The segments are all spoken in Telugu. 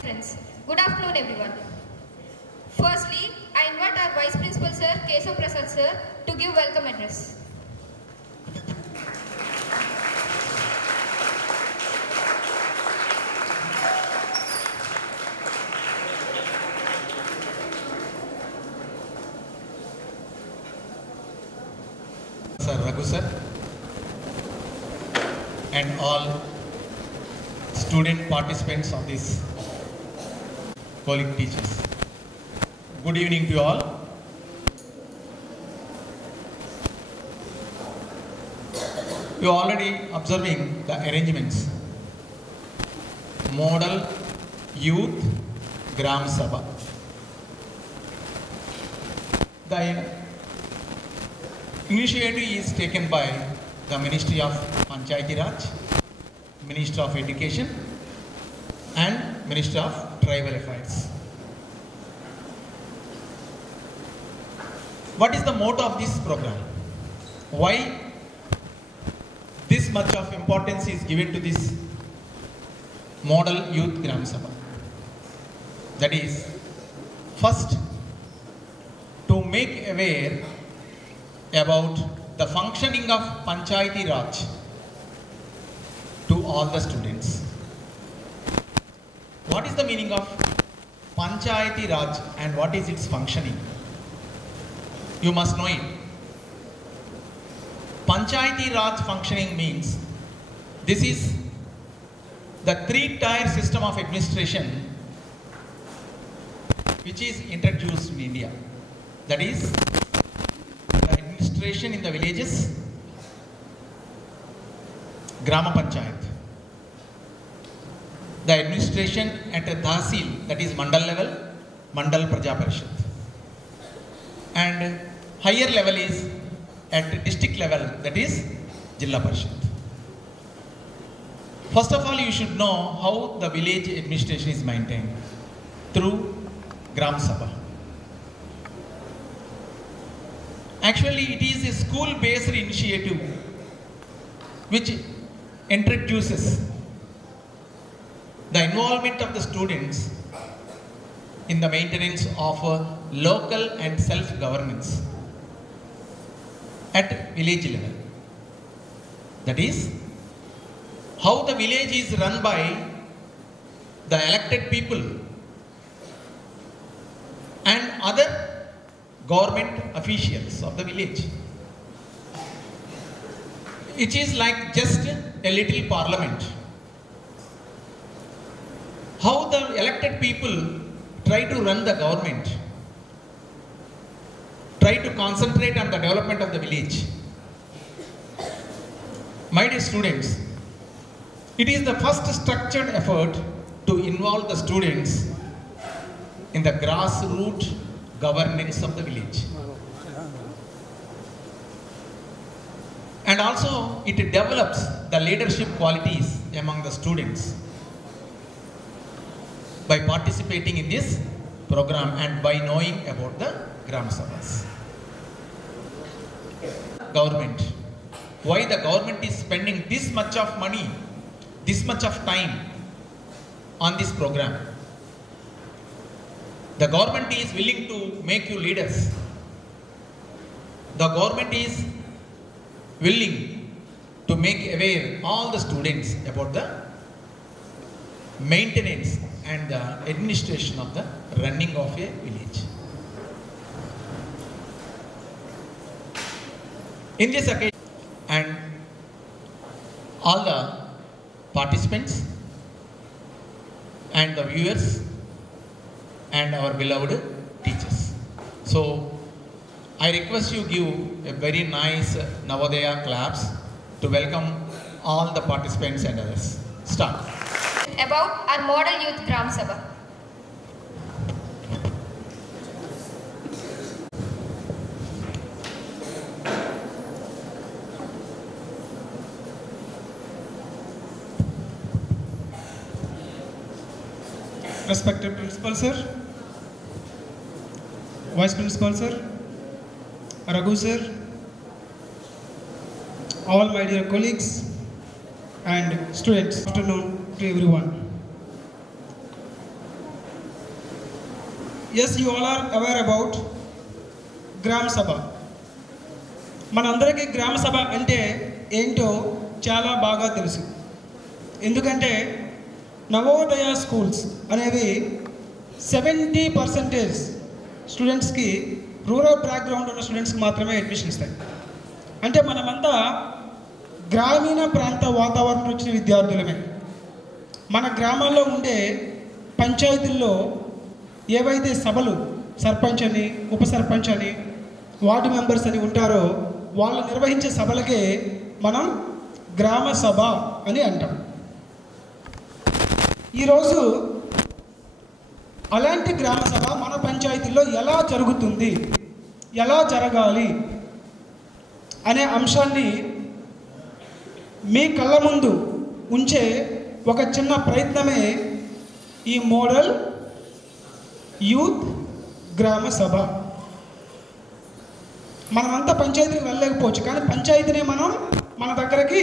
Friends, good afternoon everyone. Firstly, I invite our Vice Principal Sir, Kesav Prasad Sir, to give welcome address. Sir Raghu Sir and all student participants of this colleague teachers. Good evening to you all. You are already observing the arrangements. Model Youth Gram Sabha. The initiative is taken by the Ministry of Panchayati Raj, Ministry of Education and Ministry of Tribal Affairs. What is the motto of this program? Why this much of importance is given to this Model Youth Gram Sabha? That is, first, to make aware about the functioning of Panchayati Raj to all the students. What is the meaning of Panchayati Raj and what is its functioning? You must know it. Panchayati Raj functioning means this is the three-tier system of administration which is introduced in India. That is, the administration in the villages, Grama Panchayat. The administration at a Tahsil, that is Mandal level, Mandal Praja Parishad. And higher level is at district level, that is Jilla Parishad. First of all, you should know how the village administration is maintained through Gram Sabha. Actually, it is a school-based initiative which introduces the involvement of the students in the maintenance of local and self-governance at village level. That is, how the village is run by the elected people and other government officials of the village. It is like just a little parliament. How the elected people try to run the government, try to concentrate on the development of the village. My dear students, it is the first structured effort to involve the students in the grassroots governance of the village. And also it develops the leadership qualities among the students by participating in this program and by knowing about the Gram Sabhas. Government. Why the government is spending this much of money, this much of time on this program? The government is willing to make you leaders. The government is willing to make aware all the students about the maintenance and the administration of the running of a village. In this occasion, and all the participants and the viewers and our beloved teachers. So, I request you give a very nice Navodaya claps to welcome all the participants and others. Start. About our Model Youth Gram Sabha. Respected Principal Sir, Vice Principal Sir, Raghu Sir, all my dear colleagues and students. Good afternoon to everyone. Yes, you all are aware about Gram Sabha. మనందరికీ గ్రామ సభ అంటే ఏంటో చాలా బాగా తెలుసు. ఎందుకంటే నవోదయ స్కూల్స్ అనేవి 70% స్టూడెంట్స్కి రూరల్ బ్యాక్గ్రౌండ్ ఉన్న స్టూడెంట్స్కి మాత్రమే అడ్మిషన్ ఇస్తాయి. అంటే మనమంతా గ్రామీణ ప్రాంత వాతావరణం వచ్చిన విద్యార్థులమే. మన గ్రామాల్లో ఉండే పంచాయతీల్లో ఏవైతే సభలు సర్పంచ్ అని, ఉప సర్పంచ్ అని, వార్డు మెంబర్స్ అని ఉంటారో వాళ్ళు నిర్వహించే సభలకే మనం గ్రామ సభ అని అంటాం. ఈరోజు అలాంటి గ్రామ సభ మన పంచాయతీల్లో ఎలా జరుగుతుంది, ఎలా జరగాలి అనే అంశాన్ని మీ కళ్ళ ముందు ఉంచే ఒక చిన్న ప్రయత్నమే ఈ మోడల్ యూత్ గ్రామ సభ. మనమంతా పంచాయతీకి వెళ్ళలేకపోవచ్చు, కానీ పంచాయతీనే మనం మన దగ్గరకి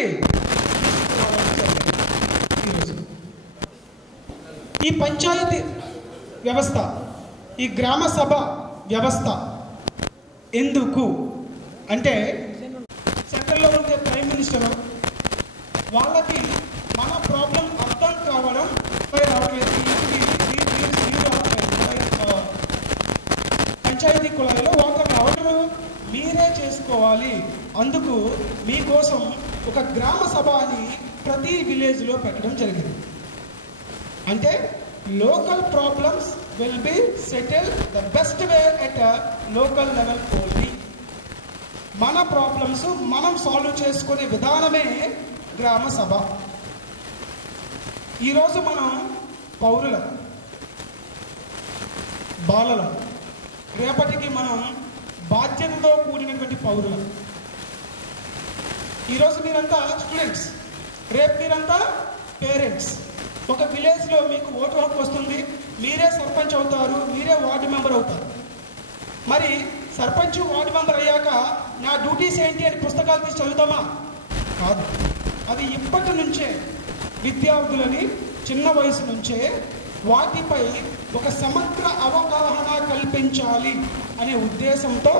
ఈ పంచాయతీ వ్యవస్థ, ఈ గ్రామ సభ వ్యవస్థ ఎందుకు అంటే సెంట్రల్లో ఉండే ప్రైమ్ మినిస్టర్ వాళ్ళకి మన ప్రాబ్లం అర్థం కావడం రావట్లేదు. పంచాయతీ కుళాయిలో వాటర్ రావడం మీరే చేసుకోవాలి. అందుకు మీకోసం ఒక గ్రామ సభ అని ప్రతి విలేజ్లో పెట్టడం జరిగింది. అంటే local problems will be settle the best way at local level only. మన ప్రాబ్లమ్స్ మనం సాల్వ్ చేసుకునే విధానమే గ్రామ సభ. ఈరోజు మనం పౌరులం, బాలలం, రేపటికి మనం బాధ్యతతో కూడినటువంటి పౌరులం. ఈరోజు మీరంతా స్టూడెంట్స్, రేపు మీరంతా పేరెంట్స్. ఒక విలేజ్లో మీకు ఓటు హక్కు వస్తుంది, మీరే సర్పంచ్ అవుతారు, మీరే వార్డు మెంబర్ అవుతారు. మరి సర్పంచ్ వార్డు మెంబర్ అయ్యాక నా డ్యూటీస్ ఏంటి అని పుస్తకాలు తీసి చదువుతామా? కాదు. అది ఇప్పటి నుంచే విద్యార్థులని చిన్న వయసు నుంచే వాటిపై ఒక సమగ్ర అవగాహన కల్పించాలి అనే ఉద్దేశంతో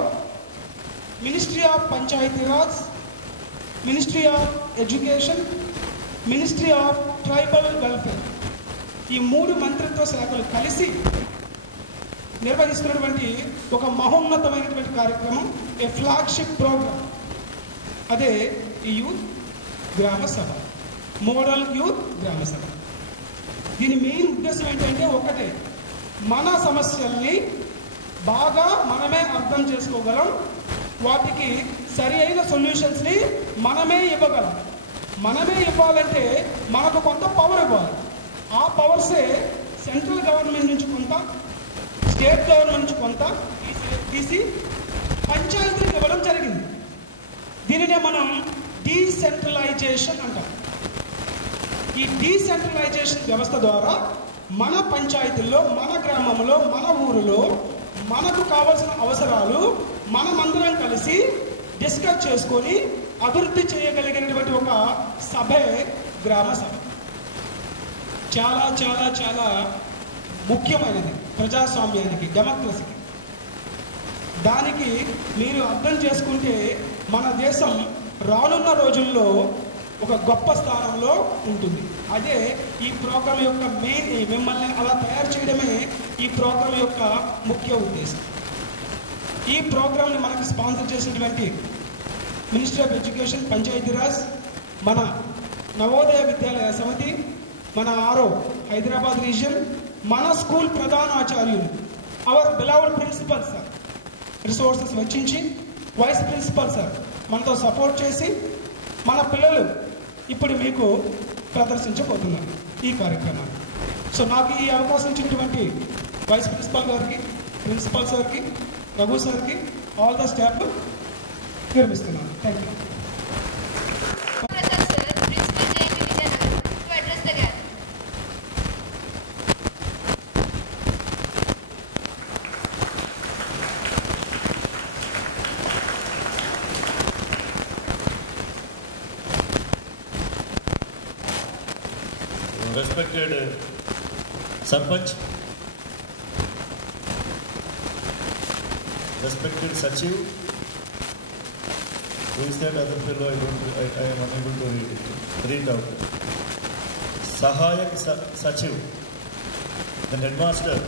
ministry of Panchayati Raj, ministry of education, ministry of tribal welfare ఈ 3 మంత్రిత్వ శాఖలు కలిసి నిర్వహిస్తున్నటువంటి ఒక మహోన్నతమైనటువంటి కార్యక్రమం, ఏ ఫ్లాగ్షిప్ ప్రోగ్రామ్, అదే ఈ యూత్ గ్రామ సభ, మోడల్ యూత్ గ్రామ సభ. దీని మెయిన్ ఉద్దేశం ఏంటంటే ఒకటే, మన సమస్యల్ని బాగా మనమే అర్థం చేసుకోగలం, వాటికి సరి అయిన సొల్యూషన్స్ని మనమే ఇవ్వగలం. మనమే ఇవ్వాలంటే మనకు కొంత పవర్ ఇవ్వాలి. ఆ పవర్సే సెంట్రల్ గవర్నమెంట్ నుంచి కొంత, స్టేట్ గవర్నమెంట్ నుంచి కొంత తీసి పంచాయతీలకు ఇవ్వడం జరిగింది. దీనినే మనం డీసెంట్రలైజేషన్ అంటాం. ఈ డీసెంట్రలైజేషన్ వ్యవస్థ ద్వారా మన పంచాయతీల్లో, మన గ్రామంలో, మన ఊరిలో మనకు కావాల్సిన అవసరాలు మనమందరం కలిసి డిస్కస్ చేసుకొని అభివృద్ధి చేయగలిగినటువంటి ఒక సభే గ్రామ సభ. చాలా చాలా చాలా ముఖ్యమైనది ప్రజాస్వామ్యానికి, డెమోక్రసీకి. దానికి మీరు అర్థం చేసుకుంటే మన దేశం రానున్న రోజుల్లో ఒక గొప్ప స్థానంలో ఉంటుంది. అదే ఈ ప్రోగ్రాం యొక్క మెయిన్, మిమ్మల్ని అలా తయారు చేయడమే ఈ ప్రోగ్రాం యొక్క ముఖ్య ఉద్దేశం. ఈ ప్రోగ్రాంని మనకి స్పాన్సర్ చేసినటువంటి మినిస్ట్రీ ఆఫ్ ఎడ్యుకేషన్, పంచాయతీరాజ్, మన నవోదయ విద్యాలయ సమితి, మన ఆరో హైదరాబాద్ రీజియన్, మన స్కూల్ ప్రధానాచార్యులు, our beloved principal sir resources వెచ్చించి, వైస్ ప్రిన్సిపల్ సార్ మనతో సపోర్ట్ చేసి మన పిల్లలు ఇప్పుడు మీకు ప్రదర్శించబోతున్నారు ఈ కార్యక్రమాన్ని. సో నాకు ఈ అవకాశం ఇచ్చినటువంటి వైస్ ప్రిన్సిపల్ గారికి, ప్రిన్సిపల్ సార్కి, రఘు సార్కి, ఆల్ ద స్టాఫ్ విరమిస్తున్నాను. Thank you. respected Sarpanch, respected Sachiv. Who is that other fellow? I am unable to read out. Sahayak Sachiv, the headmaster,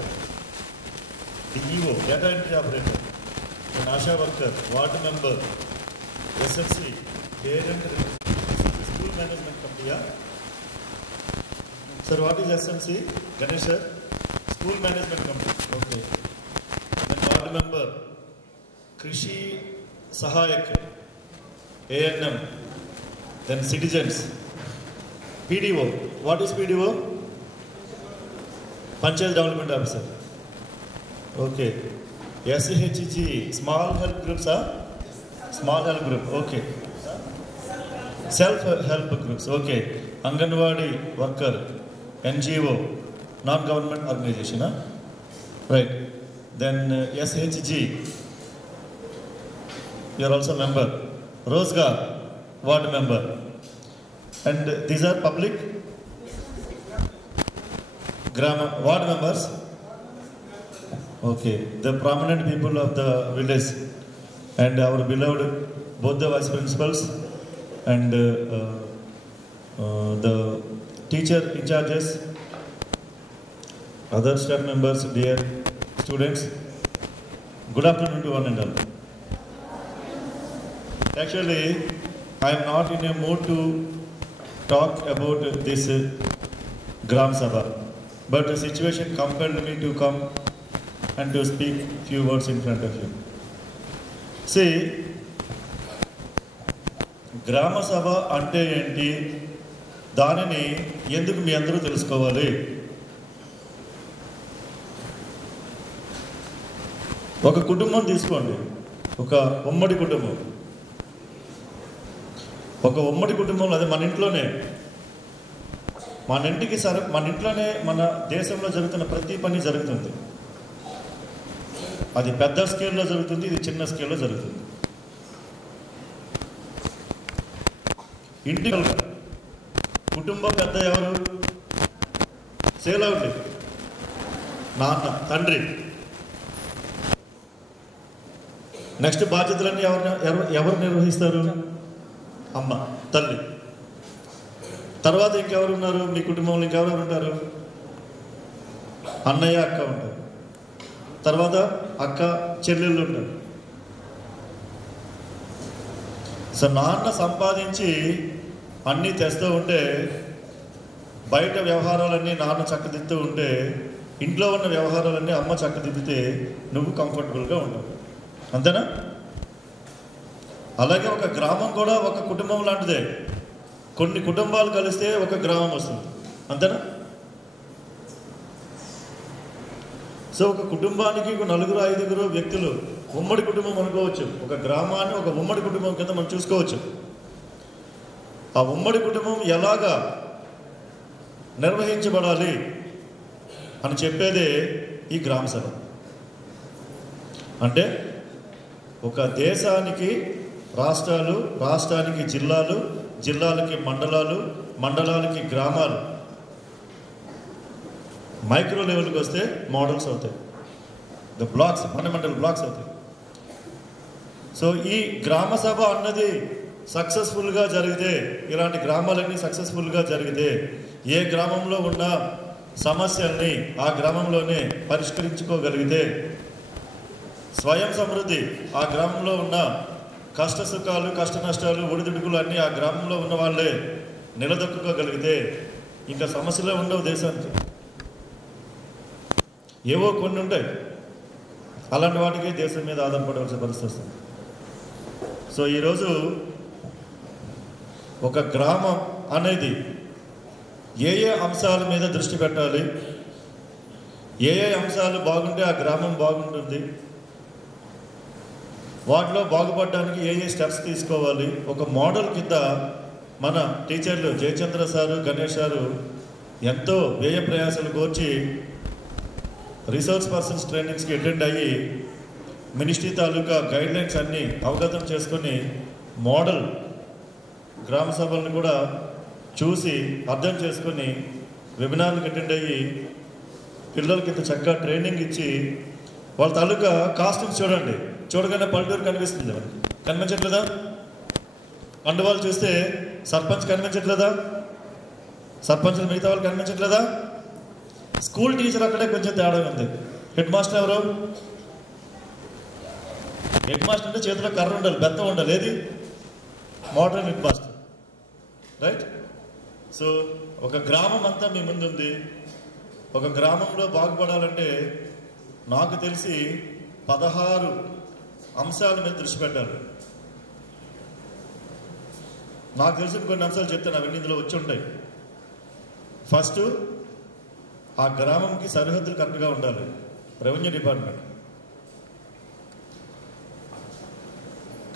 the EO, data entry operator, an ASHA worker, ward member, SFC, parent, school management committee. Yeah? Sir, what is SMC? Ganesh sir? School management committee. Okay. Then ward member, Krishi Sahayak, ANM, then citizens. PDO. What is PDO? Panchayat Development Officer. Okay. SHG, small help groups are? Small help group. Okay. Self-help groups. Okay. Anganwadi worker, NGO, non-government organization. Huh? Right. Then SHG, you are also a member. Rozgar, ward member. And these are public ward members. Okay, the prominent people of the village and our beloved both the vice principals and the teacher in charges, other staff members, dear students. Good afternoon to one and all. Actually, I am not in a mood to talk about this Gram Sabha, but the situation compelled me to come and to speak few words in front of you. See, Grama Sabha ante enti, danini enduku mee andaru telusukovali. ఒక కుటుంబం తీసుకోండి, ఒక ఉమ్మడి కుటుంబం. ఒక ఉమ్మడి కుటుంబంలో, అది మన ఇంట్లోనే, మన ఇంట్లోనే మన దేశంలో జరుగుతున్న ప్రతి పని జరుగుతుంది. అది పెద్ద స్కేల్లో జరుగుతుంది, ఇది చిన్న స్కేల్లో జరుగుతుంది. ఇంటి కుటుంబం పెద్ద ఎవరు? సేలవుడి, నాన్న, తండ్రి. నెక్స్ట్ బాధ్యతలన్నీ ఎవరు నిర్వహిస్తారు? అమ్మ, తల్లి. తర్వాత ఇంకెవరు ఉన్నారు మీ కుటుంబంలో? ఇంకెవరెవరు ఉంటారు? అన్నయ్య, అక్క ఉంటారు. తర్వాత అక్క, చెల్లెళ్ళు ఉంటారు. సో నాన్న సంపాదించి అన్నీ తెస్తూ ఉంటే, బయట వ్యవహారాలన్నీ నాన్న చక్కదిద్దుతూ ఉంటే, ఇంట్లో ఉన్న వ్యవహారాలన్నీ అమ్మ చక్కదిద్దితే నువ్వు కంఫర్టబుల్గా ఉంటావు. అంతేనా? అలాగే ఒక గ్రామం కూడా ఒక కుటుంబం లాంటిదే. కొన్ని కుటుంబాలు కలిస్తే ఒక గ్రామం వస్తుంది. అంతేనా? సో ఒక కుటుంబానికి నలుగురు, ఐదుగురు వ్యక్తులు ఉమ్మడి కుటుంబం అనుకోవచ్చు. ఒక గ్రామాన్ని ఒక ఉమ్మడి కుటుంబం కింద మనం చూసుకోవచ్చు. ఆ ఉమ్మడి కుటుంబం ఎలాగా నిర్వహించబడాలి అని చెప్పేదే ఈ గ్రామ సభ. అంటే ఒక దేశానికి రాష్ట్రాలు, రాష్ట్రానికి జిల్లాలు, జిల్లాలకి మండలాలు, మండలాలకి గ్రామాలు, మైక్రో లెవెల్కి వస్తే మోడల్స్ అవుతాయి. ద బ్లాక్స్, ఫండమెంటల్ బ్లాక్స్ అవుతాయి. సో ఈ గ్రామ సభ అన్నది సక్సెస్ఫుల్గా జరిగితే, ఇలాంటి గ్రామాలన్నీ సక్సెస్ఫుల్గా జరిగితే, ఏ గ్రామంలో ఉన్న సమస్యల్ని ఆ గ్రామంలోనే పరిష్కరించుకోగలిగితే, స్వయం సమృద్ధి, ఆ గ్రామంలో ఉన్న కష్ట సుఖాలు, కష్ట నష్టాలు, ఒడిదుడుకులు అన్నీ ఆ గ్రామంలో ఉన్న వాళ్ళే నిలదొక్కుకోగలిగితే ఇంకా సమస్యలే ఉండవు దేశానికి. ఏవో కొన్ని ఉంటాయి, అలాంటి వాటికి దేశం మీద ఆధారపడవలసిన పరిస్థితి వస్తుంది. సో ఈరోజు ఒక గ్రామం అనేది ఏ ఏ అంశాల మీద దృష్టి పెట్టాలి, ఏ ఏ అంశాలు బాగుంటే ఆ గ్రామం బాగుంటుంది, వాటిలో బాగుపడడానికి ఏ ఏ స్టెప్స్ తీసుకోవాలి, ఒక మోడల్ కింద మన టీచర్లు జయచంద్ర సారు, గణేష్ సారు ఎంతో వ్యయ ప్రయాసాలు కోర్చి రిసోర్స్ పర్సన్స్ ట్రైనింగ్స్కి అటెండ్ అయ్యి మినిస్ట్రీ తాలూకా గైడ్లైన్స్ అన్నీ అవగతం చేసుకొని మోడల్ గ్రామ సభలను కూడా చూసి అర్థం చేసుకొని వెబినార్లకు అటెండ్ అయ్యి పిల్లలకి ఇంత చక్కగా ట్రైనింగ్ ఇచ్చి వాళ్ళ తాలూకా కాస్ట్యూమ్స్ చూడండి, చూడగానే పల్లెటూరు కనిపిస్తుంది. వాళ్ళకి కనిపించట్లేదా? కండువాళ్ళు చూస్తే సర్పంచ్ కనిపించట్లేదా? సర్పంచ్లు మిగతా వాళ్ళు కనిపించట్లేదా? స్కూల్ టీచర్ అక్కడే కొంచెం తేడా ఉంది. హెడ్ మాస్టర్ ఎవరు? హెడ్ మాస్టర్ అంటే చేతిలో కర్ర ఉండాలి, బెత్తం ఉండాలి. ఏది? Modern head master, right? So ఒక గ్రామం అంతా మీ ముందు ఉంది. ఒక గ్రామంలో బాగుపడాలంటే నాకు తెలిసి 16 అంశాల మీద దృష్టి పెట్టాలి. నాకు తెలిసిన కొన్ని అంశాలు చెప్తాను, అవన్నీ ఇందులో వచ్చి ఉంటాయి. ఫస్ట్, ఆ గ్రామంకి సరిహద్దులు కరెక్ట్గా ఉండాలి. రెవెన్యూ డిపార్ట్మెంట్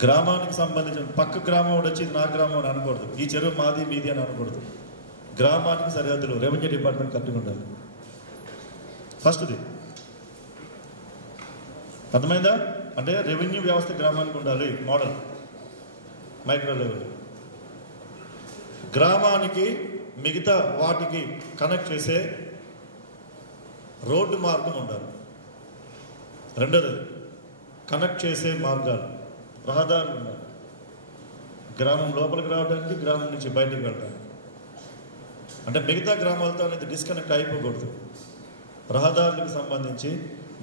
గ్రామానికి సంబంధించిన పక్క గ్రామం వచ్చి నా గ్రామం అని అనకూడదు, ఈ చెరువు మాది మీది అని అనకూడదు. గ్రామానికి సరిహద్దులు రెవెన్యూ డిపార్ట్మెంట్ కరెక్ట్గా ఉండాలి. ఫస్ట్ది అర్థమైందా? అంటే రెవెన్యూ వ్యవస్థ గ్రామానికి ఉండాలి. Model micro level. గ్రామానికి మిగతా వాటికి కనెక్ట్ చేసే రోడ్డు మార్గం ఉండాలి. రెండోది కనెక్ట్ చేసే మార్గాలు, రహదారులు ఉండాలి. గ్రామం లోపలికి రావడానికి, గ్రామం నుంచి బయటకు వెళ్ళడానికి. అంటే మిగతా గ్రామాలతో అనేది డిస్కనెక్ట్ అయిపోకూడదు. రహదారులకు సంబంధించి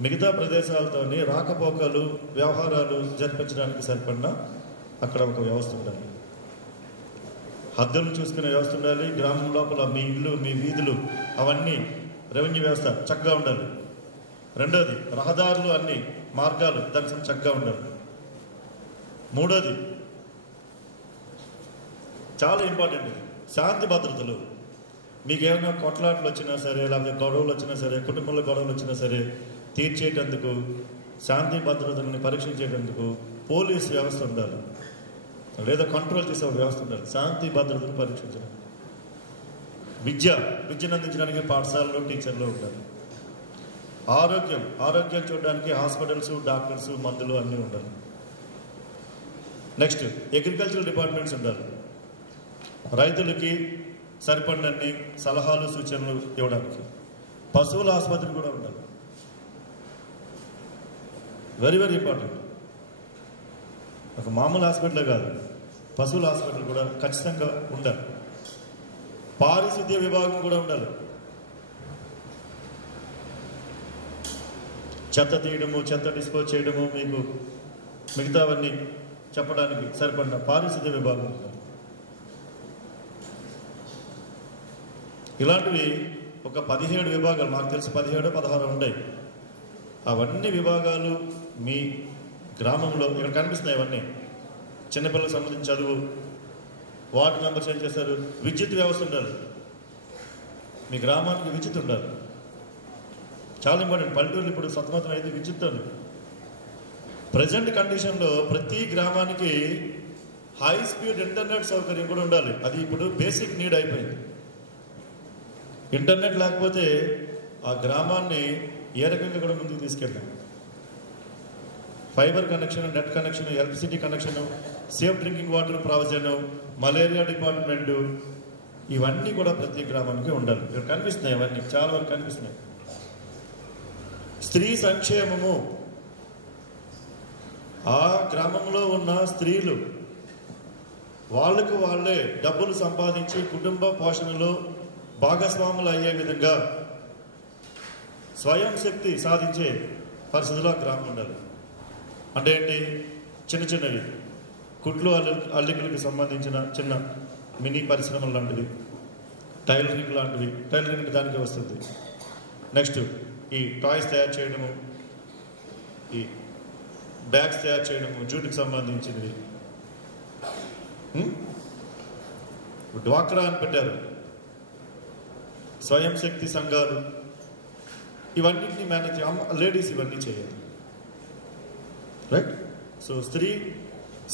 మిగతా ప్రదేశాలతోని రాకపోకలు, వ్యవహారాలు జరిపించడానికి సరిపడిన అక్కడ ఒక వ్యవస్థ ఉండాలి. హద్దులు చూసుకునే వ్యవస్థ ఉండాలి. గ్రామం లోపల మీ ఇల్లు, మీ వీధులు, అవన్నీ రెవెన్యూ వ్యవస్థ చక్కగా ఉండాలి. రెండోది రహదారులు, అన్ని మార్గాలు దానికి చక్కగా ఉండాలి. మూడోది చాలా ఇంపార్టెంట్, ఇది శాంతి భద్రతలు. మీకు ఏమైనా కొట్లాట్లు వచ్చినా సరే, లేకపోతే గొడవలు వచ్చినా సరే, కుటుంబంలో గొడవలు వచ్చినా సరే తీర్చేటందుకు, శాంతి భద్రతలను పరీక్షించేటందుకు పోలీస్ వ్యవస్థ ఉండాలి, లేదా కంట్రోల్ చేసే ఒక వ్యవస్థ ఉండాలి. శాంతి భద్రతను పరీక్షించడం. విద్యను అందించడానికి పాఠశాలలో టీచర్లు ఉండాలి. ఆరోగ్యం చూడడానికి హాస్పిటల్స్, డాక్టర్స్, మందులు అన్నీ ఉండాలి. నెక్స్ట్ అగ్రికల్చరల్ డిపార్ట్మెంట్స్ ఉండాలి. రైతులకి సరిపడినన్ని సలహాలు, సూచనలు ఇవ్వడానికి. పశువుల ఆసుపత్రి కూడా ఉండాలి. Very very important. ఒక మామూలు హాస్పిటలే కాదు, పశువుల హాస్పిటల్ కూడా ఖచ్చితంగా ఉండాలి. పారిశుద్ధ్య విభాగం కూడా ఉండాలి. చెత్త తీయడము, చెత్త డిస్పోజ్ చేయడము, మీకు మిగతావన్నీ చెప్పడానికి సరిపడిన పారిశుద్ధ్య విభాగం ఉండాలి. ఇలాంటివి ఒక 17 విభాగాలు, నాకు తెలిసి 17-16 ఉంటాయి. అవన్నీ విభాగాలు మీ గ్రామంలో ఇక్కడ కనిపిస్తున్నాయి. అవన్నీ చిన్నపిల్లలకు సంబంధించి చదువు, వార్డు మెంబర్స్ ఏం చేస్తారు, విద్యుత్ వ్యవస్థ ఉండాలి. మీ గ్రామానికి విద్యుత్ ఉండాలి, చాలా ఇంపార్టెంట్. పల్లెటూరు ఇప్పుడు సతమతం అయితే విద్యుత్. ప్రజెంట్ కండిషన్లో ప్రతి గ్రామానికి హై స్పీడ్ ఇంటర్నెట్ సౌకర్యం కూడా ఉండాలి. అది ఇప్పుడు బేసిక్ నీడ్ అయిపోయింది. ఇంటర్నెట్ లేకపోతే ఆ గ్రామాన్ని ఏ రకంగా కూడా ముందుకు తీసుకెళ్ళాం. Fibre connection, net connection, electricity connection, safe drinking water provision, malaria department, ఇవన్నీ కూడా ప్రతి గ్రామానికి ఉండాలి. ఇక్కడ కనిపిస్తున్నాయి, అవన్నీ చాలా వరకు కనిపిస్తున్నాయి. స్త్రీ సంక్షేమము, ఆ గ్రామంలో ఉన్న స్త్రీలు వాళ్ళకు వాళ్ళే డబ్బులు సంపాదించి కుటుంబ పోషణలో భాగస్వాములు అయ్యే విధంగా స్వయం శక్తి సాధించే పరిస్థితిలో గ్రామం ఉండాలి. అంటే ఏంటి, చిన్నవి కుట్లు అల్లికలకు సంబంధించిన చిన్న మినీ పరిశ్రమలు లాంటివి, టైలరింగ్ లాంటివి, టైలరింగ్ దానికే వస్తుంది. నెక్స్ట్ ఈ టాయ్స్ తయారు చేయడము, ఈ బ్యాగ్స్ తయారు చేయడము, జూటుకి సంబంధించినవి. డ్వాక్రా అని పెట్టారు, స్వయం శక్తి సంఘాలు, ఇవన్నింటినీ మేనేజ్ లేడీస్ ఇవన్నీ చేయాలి. రైట్? సో స్త్రీ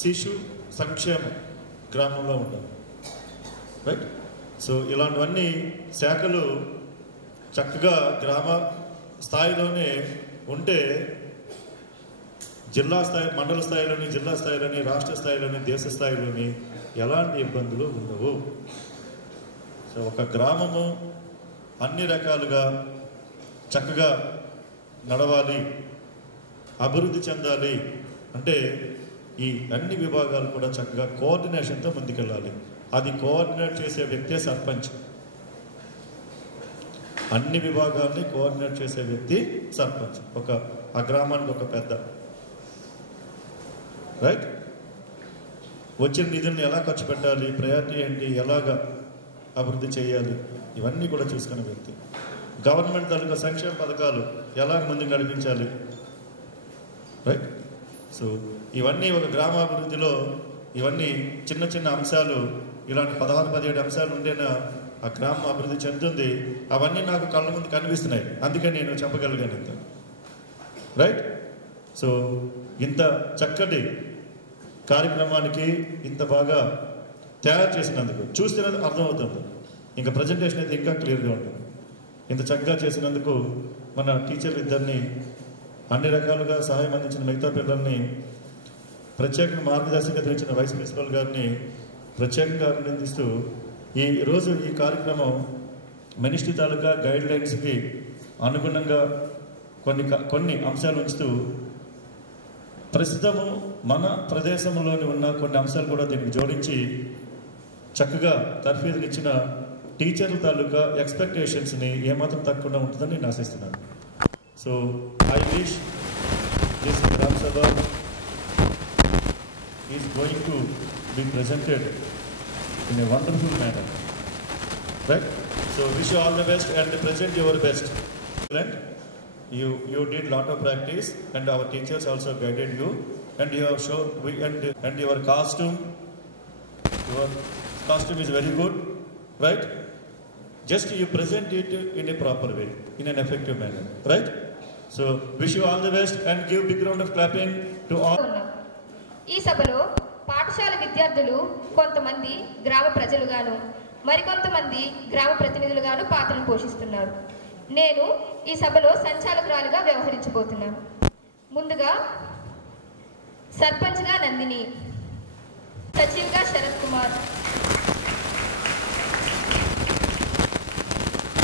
శిశు సంక్షేమం గ్రామంలో ఉండాలి. రైట్? సో ఇలాంటివన్నీ శాఖలు చక్కగా గ్రామ స్థాయిలోనే ఉంటే జిల్లా స్థాయి, మండల స్థాయిలోని, జిల్లా స్థాయిలోని, రాష్ట్ర స్థాయిలోని, దేశ స్థాయిలోని ఎలాంటి ఇబ్బందులు ఉండవు. సో ఒక గ్రామము అన్ని రకాలుగా చక్కగా నడవాలి, అభివృద్ధి చెందాలి అంటే ఈ అన్ని విభాగాలు కూడా చక్కగా కోఆర్డినేషన్తో ముందుకెళ్ళాలి. అది కోఆర్డినేట్ చేసే వ్యక్తే సర్పంచ్. అన్ని విభాగాల్ని కోఆర్డినేట్ చేసే వ్యక్తి సర్పంచ్, ఆ గ్రామానికి ఒక పెద్ద. రైట్? వచ్చిన నిధుల్ని ఎలా ఖర్చు పెట్టాలి, ప్రయారిటీ ఏంటి, ఎలాగా అభివృద్ధి చేయాలి, ఇవన్నీ కూడా చూసుకునే వ్యక్తి. గవర్నమెంట్ తాలూకా సంక్షేమ పథకాలు ఎలా ముందుకు నడిపించాలి. రైట్? సో ఇవన్నీ ఒక గ్రామాభివృద్ధిలో ఇవన్నీ చిన్న చిన్న అంశాలు, ఇలాంటి 16-17 అంశాలు ఉండేనా ఆ గ్రామం అభివృద్ధి చెందుతుంది. అవన్నీ నాకు కళ్ళ ముందు కనిపిస్తున్నాయి, అందుకే నేను చెప్పగలిగాను ఇంత. రైట్? సో ఇంత చక్కటి కార్యక్రమానికి ఇంత బాగా తయారు చేసినందుకు చూస్తే అర్థమవుతుంది. ఇంకా ప్రజెంటేషన్ అయితే ఇంకా క్లియర్గా ఉంటుంది. ఇంత చక్కగా చేసినందుకు మన టీచర్లు ఇద్దరిని, అన్ని రకాలుగా సహాయం అందించిన మిగతా పిల్లల్ని, ప్రత్యేకంగా మార్గదర్శకత ఇచ్చిన వైస్ ప్రిన్సిపల్ గారిని ప్రత్యేకంగా అభినందిస్తూ, ఈ రోజు ఈ కార్యక్రమం మినిస్ట్రీ తాలూకా గైడ్ లైన్స్కి అనుగుణంగా కొన్ని అంశాలు ఉంచుతూ, ప్రస్తుతము మన ప్రదేశంలోని ఉన్న కొన్ని అంశాలు కూడా దీనికి జోడించి చక్కగా తర్ఫీదులు ఇచ్చిన టీచర్ల తాలూకా ఎక్స్పెక్టేషన్స్ని ఏమాత్రం తక్కువ ఉంటుందని నేను ఆశిస్తున్నాను. సో ఐ విష్ దిస్ గ్రామ సభ is going to be presented in a wonderful manner. Right? So wish you all the best and present your best. You did lot of practice and our teachers also guided you, and you have shown and your costume is very good. Right? Just you present it in a proper way, in an effective manner. Right? So wish you all the best and give big round of clapping to all. ఈ సభలో పాఠశాల విద్యార్థులు కొంతమంది గ్రామ ప్రజలుగాను, మరికొంతమంది గ్రామ ప్రతినిధులుగాను పాత్రను పోషిస్తున్నారు. నేను ఈ సభలో సంచాలకురాలుగా వ్యవహరించబోతున్నాను. ముందుగా సర్పంచ్గా నందిని, సచివ్గా శరత్ కుమార్,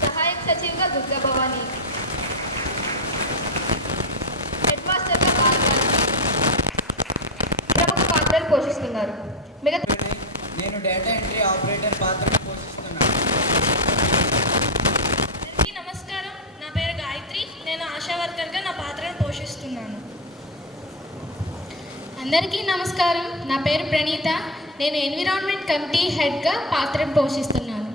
సహాయక సచివ్గా దుర్గా భవాని, హెడ్ మాస్టర్గా బాలరాజు ప్రముఖ పాత్రలు పోషిస్తున్నారు. నేను డేటా ఎంట్రీ ఆపరేటర్ పాత్రను పోషిస్తున్నాను. అందరికీ నమస్కారం, నా పేరు గాయత్రి. నేను ఆశా వర్కర్గా నా పాత్రను పోషిస్తున్నాను. అందరికీ నమస్కారం, నా పేరు ప్రణీత. నేను ఎన్విరాన్మెంట్ కమిటీ హెడ్గా పాత్రను పోషిస్తున్నాను.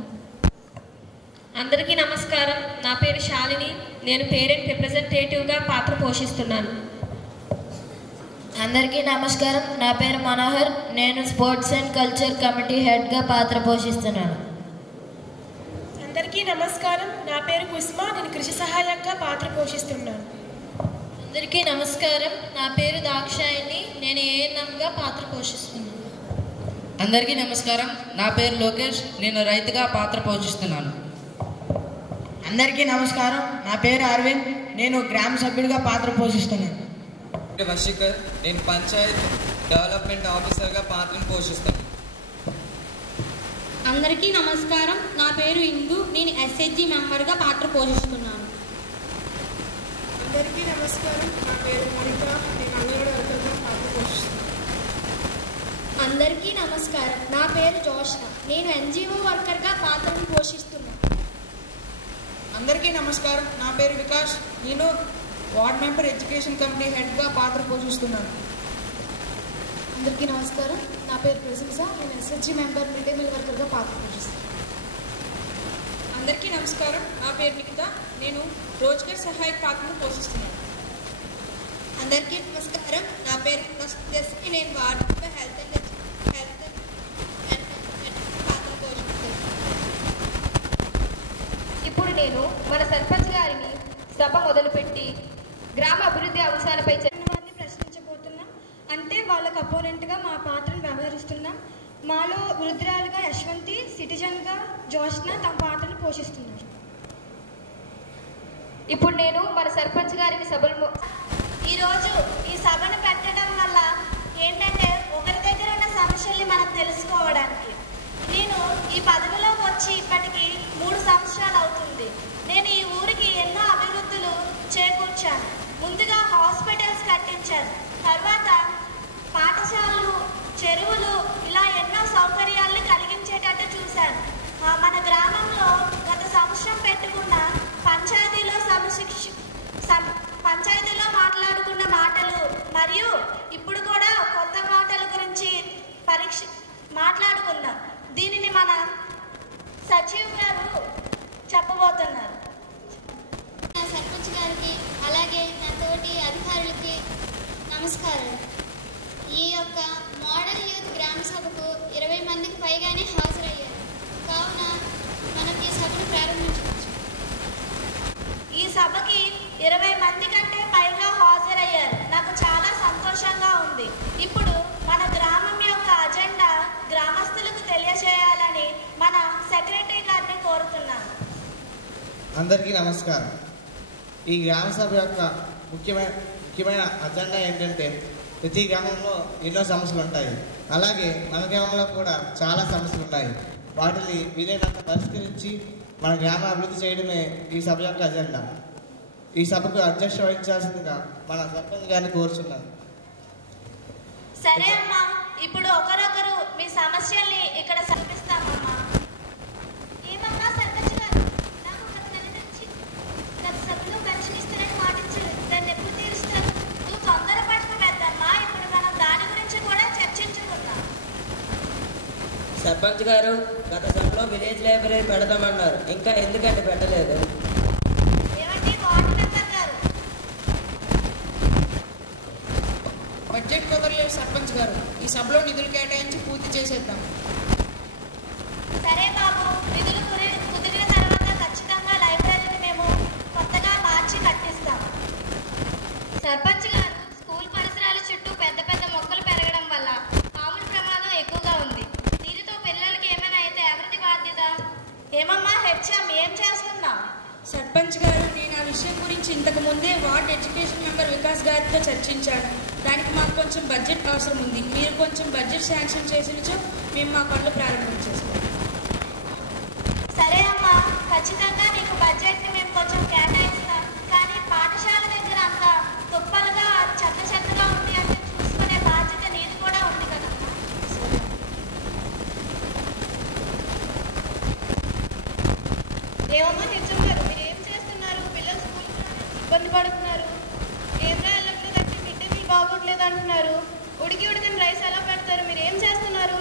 అందరికీ నమస్కారం, నా పేరు శాలిని. నేను పేరెంట్ రిప్రజెంటేటివ్గా పాత్ర పోషిస్తున్నాను. అందరికీ నమస్కారం, నా పేరు మనోహర్. నేను స్పోర్ట్స్ అండ్ కల్చర్ కమిటీ హెడ్గా పాత్ర పోషిస్తున్నాను. అందరికీ నమస్కారం, నా పేరు కుస్మ. నేను కృషి సహాయకగా పాత్ర పోషిస్తున్నాను. అందరికీ నమస్కారం, నా పేరు దాక్షాయిని. నేను ఏఎన్ఎంగా పాత్ర పోషిస్తున్నాను. అందరికీ నమస్కారం, నా పేరు లోకేష్. నేను రైతుగా పాత్ర పోషిస్తున్నాను. అందరికీ నమస్కారం, నా పేరు అరవింద్. నేను గ్రామ సభ్యుడిగా పాత్ర పోషిస్తున్నాను. వశీకర్. నేను పంచాయత్ డెవలప్మెంట్ ఆఫీసర్గా పాత్రను పోషిస్తాను. అందరికీ నమస్కారం, నా పేరు ఇందు. నేను ఎస్హెచ్జి మెంబర్గా పాత్ర పోషిస్తున్నాను. అందరికీ నమస్కారం, నా పేరు మణిక. నేను అంగన్వాడీ వర్కర్గా పాత్ర పోషిస్తున్నాను. అందరికీ నమస్కారం, నా పేరు జోష్న. నేను ఎన్జిఓ వర్కర్గా పాత్రను పోషిస్తున్నాను. అందరికీ నమస్కారం, నా పేరు వికాస్. నేను వార్డ్ మెంబర్ ఎడ్యుకేషన్ కమిటీ హెడ్గా పాత్ర పోషిస్తున్నాను. అందరికీ నమస్కారం, నా పేరు ప్రశంస. నేను SHG member mid day meal వర్కర్గా పాత్ర పోషిస్తున్నాను. అందరికీ నమస్కారం, నా పేరు నిఖిత. నేను రోజ్గర్ సహాయక పాత్రను పోషిస్తున్నాను. అందరికీ నమస్కారం, నా పేరు జస్మి. నేను వార్డ్ హెల్త్ అండ్ పాత్ర పోషిస్తున్నాను. ఇప్పుడు నేను మన సర్పంచ్ గారిని సభ మొదలుపెట్టి గ్రామ అభివృద్ధి అంశాలపై వారిని ప్రశ్నించబోతున్నాం. అంటే వాళ్ళకు అపోనెంట్గా మా పాత్రను వ్యవహరిస్తున్నాం. మాలో వృద్ధురాలుగా యశ్వంతి, సిటిజన్గా జోష్న తమ పాత్రను పోషిస్తున్నారు. ఇప్పుడు నేను మన సర్పంచ్ గారిని సభలో ఈరోజు ఈ సభను పెట్టడం వల్ల ఏంటంటే ఒకరి దగ్గర ఉన్న సమస్యల్ని మనం తెలుసుకోవడానికి. నేను ఈ పదవిలో వచ్చి ఇప్పటికి 3 సంవత్సరాలు అవుతుంది. నేను ఈ ఊరికి ఎన్నో అభివృద్ధులు చేకూర్చాను. ముందుగా హాస్పిటల్స్ కట్టించాను, తర్వాత పాఠశాలలు, చెరువులు, ఇలా ఎన్నో సౌకర్యాలను కలిగించేటట్టు చూశాను. మన గ్రామంలో గత సంవత్సరం పెట్టుకున్న పంచాయతీలో మాట్లాడుకున్న మాటలు మరియు ఇప్పుడు కూడా కొత్త మాటల గురించి మాట్లాడుకుందాం. దీనిని మన సచివ్ గారు చెప్పబోతున్నారు. సర్పంచ్ గారికి అలాగే నా తోటి అధికారులకి నమస్కారం. ఈ యొక్క మోడల్ యూత్ గ్రామ సభకు 20 మందికి పైగానే హాజరయ్యారు. కావున మనం ఈ సభను ప్రారంభించవచ్చు. ఈ సభకి 20 మంది కంటే పైగా హాజరయ్యారు. నాకు చాలా సంతోషంగా ఉంది. ఇప్పుడు మన గ్రామం యొక్క అజెండా గ్రామస్తులకు తెలియజేయాలని మన సెక్రటరీ గారిని కోరుతున్నాను. అందరికీ నమస్కారం. ఈ గ్రామ సభ యొక్క ముఖ్యమైన అజెండా ఏంటంటే, ప్రతి గ్రామంలో ఎన్నో సమస్యలు ఉంటాయి. అలాగే మన గ్రామంలో కూడా చాలా సమస్యలు ఉన్నాయి. వాటిని వీలైనంత పరిష్కరించి మన గ్రామ అభివృద్ధి చేయడమే ఈ సభ యొక్క అజెండా. ఈ సభకు అధ్యక్షత వహించాల్సిందిగా మన సర్పంచ్ గారిని కోరుచున్నాను. సరే అమ్మా, ఇప్పుడు ఒకరొకరు మీ సమస్యల్ని ఇక్కడ సమర్పిస్తామమ్మా. ఏమమ్మా సర్పంచ్ గారు, నాకు గత నెల నుంచి గత సభలో పెన్షన్ ఇస్తారని మాటించారు. దాన్ని ఎప్పుడు తీరుస్తారు? నువ్వు తొందరపడకు పెద్దమ్మా. ఇప్పుడు మనం దాని గురించి కూడా చర్చించుకుందాం. సర్పంచ్ గారు, గత సభలో విలేజ్ లైబ్రరీ పెడదామన్నారు, ఇంకా ఎందుకంటే పెట్టలేదు? ఏమండి వార్డు మెంబర్ గారు? బడ్జెట్ కుదరలేదు సర్పంచ్ గారు. ఈ సభలో నిధులు కేటాయించి పూర్తి చేసేద్దాం. సరే బాబు, నిధులు కుదిరిన తర్వాత ఖచ్చితంగా లైబ్రరీని మేము కొత్తగా మార్చి కట్టిస్తాం. సర్పంచ్ గారు, స్కూల్ పరిసరాల చుట్టూ పెద్ద పెద్ద మొక్కలు పెరగడం వల్ల పాముల ప్రమాదం ఎక్కువగా ఉంది. దీనితో పిల్లలకి ఏమైనా అయితే ఎవరిది బాధ్యత? ఏమమ్మా హెచ్ఎం, ఏం చేస్తున్నావు? సర్పంచ్ గారు, నేను ఆ విషయం గురించి ఇంతకు ముందే వార్డ్ ఎడ్యుకేషన్ మెంబర్ వికాస్ గారితో చర్చించాను. దానికి మాకు కొంచెం బడ్జెట్ అవసరం ఉంది. మీరు కొంచెం బడ్జెట్ శాంక్షన్ చేసినచో మేము మా పనులు ప్రారంభించేస్తాం. సరే అమ్మా, ఖచ్చితంగా నీకు బడ్జెట్ని మేము కొంచెం కేటాయిస్తాం. కానీ పాఠశాల దగ్గర అంతా తుప్పలుగా చెత్తగా ఉంది అంటే చూసుకునే బాధ్యత నీది కూడా ఉంది కదా. ఏమమ్మా హెచ్ఎం గారు, మీరు ఏం చేస్తున్నారు? పిల్లలు స్కూల్కి ఇబ్బంది పడుతున్నారు. ఏం రాయట్లేదంటే మిడ్ డే మీల్ బాగోట్లేదు అంటున్నారు. ఉడికిన రైస్ ఎలా పెడతారు? మీరు ఏం చేస్తున్నారు?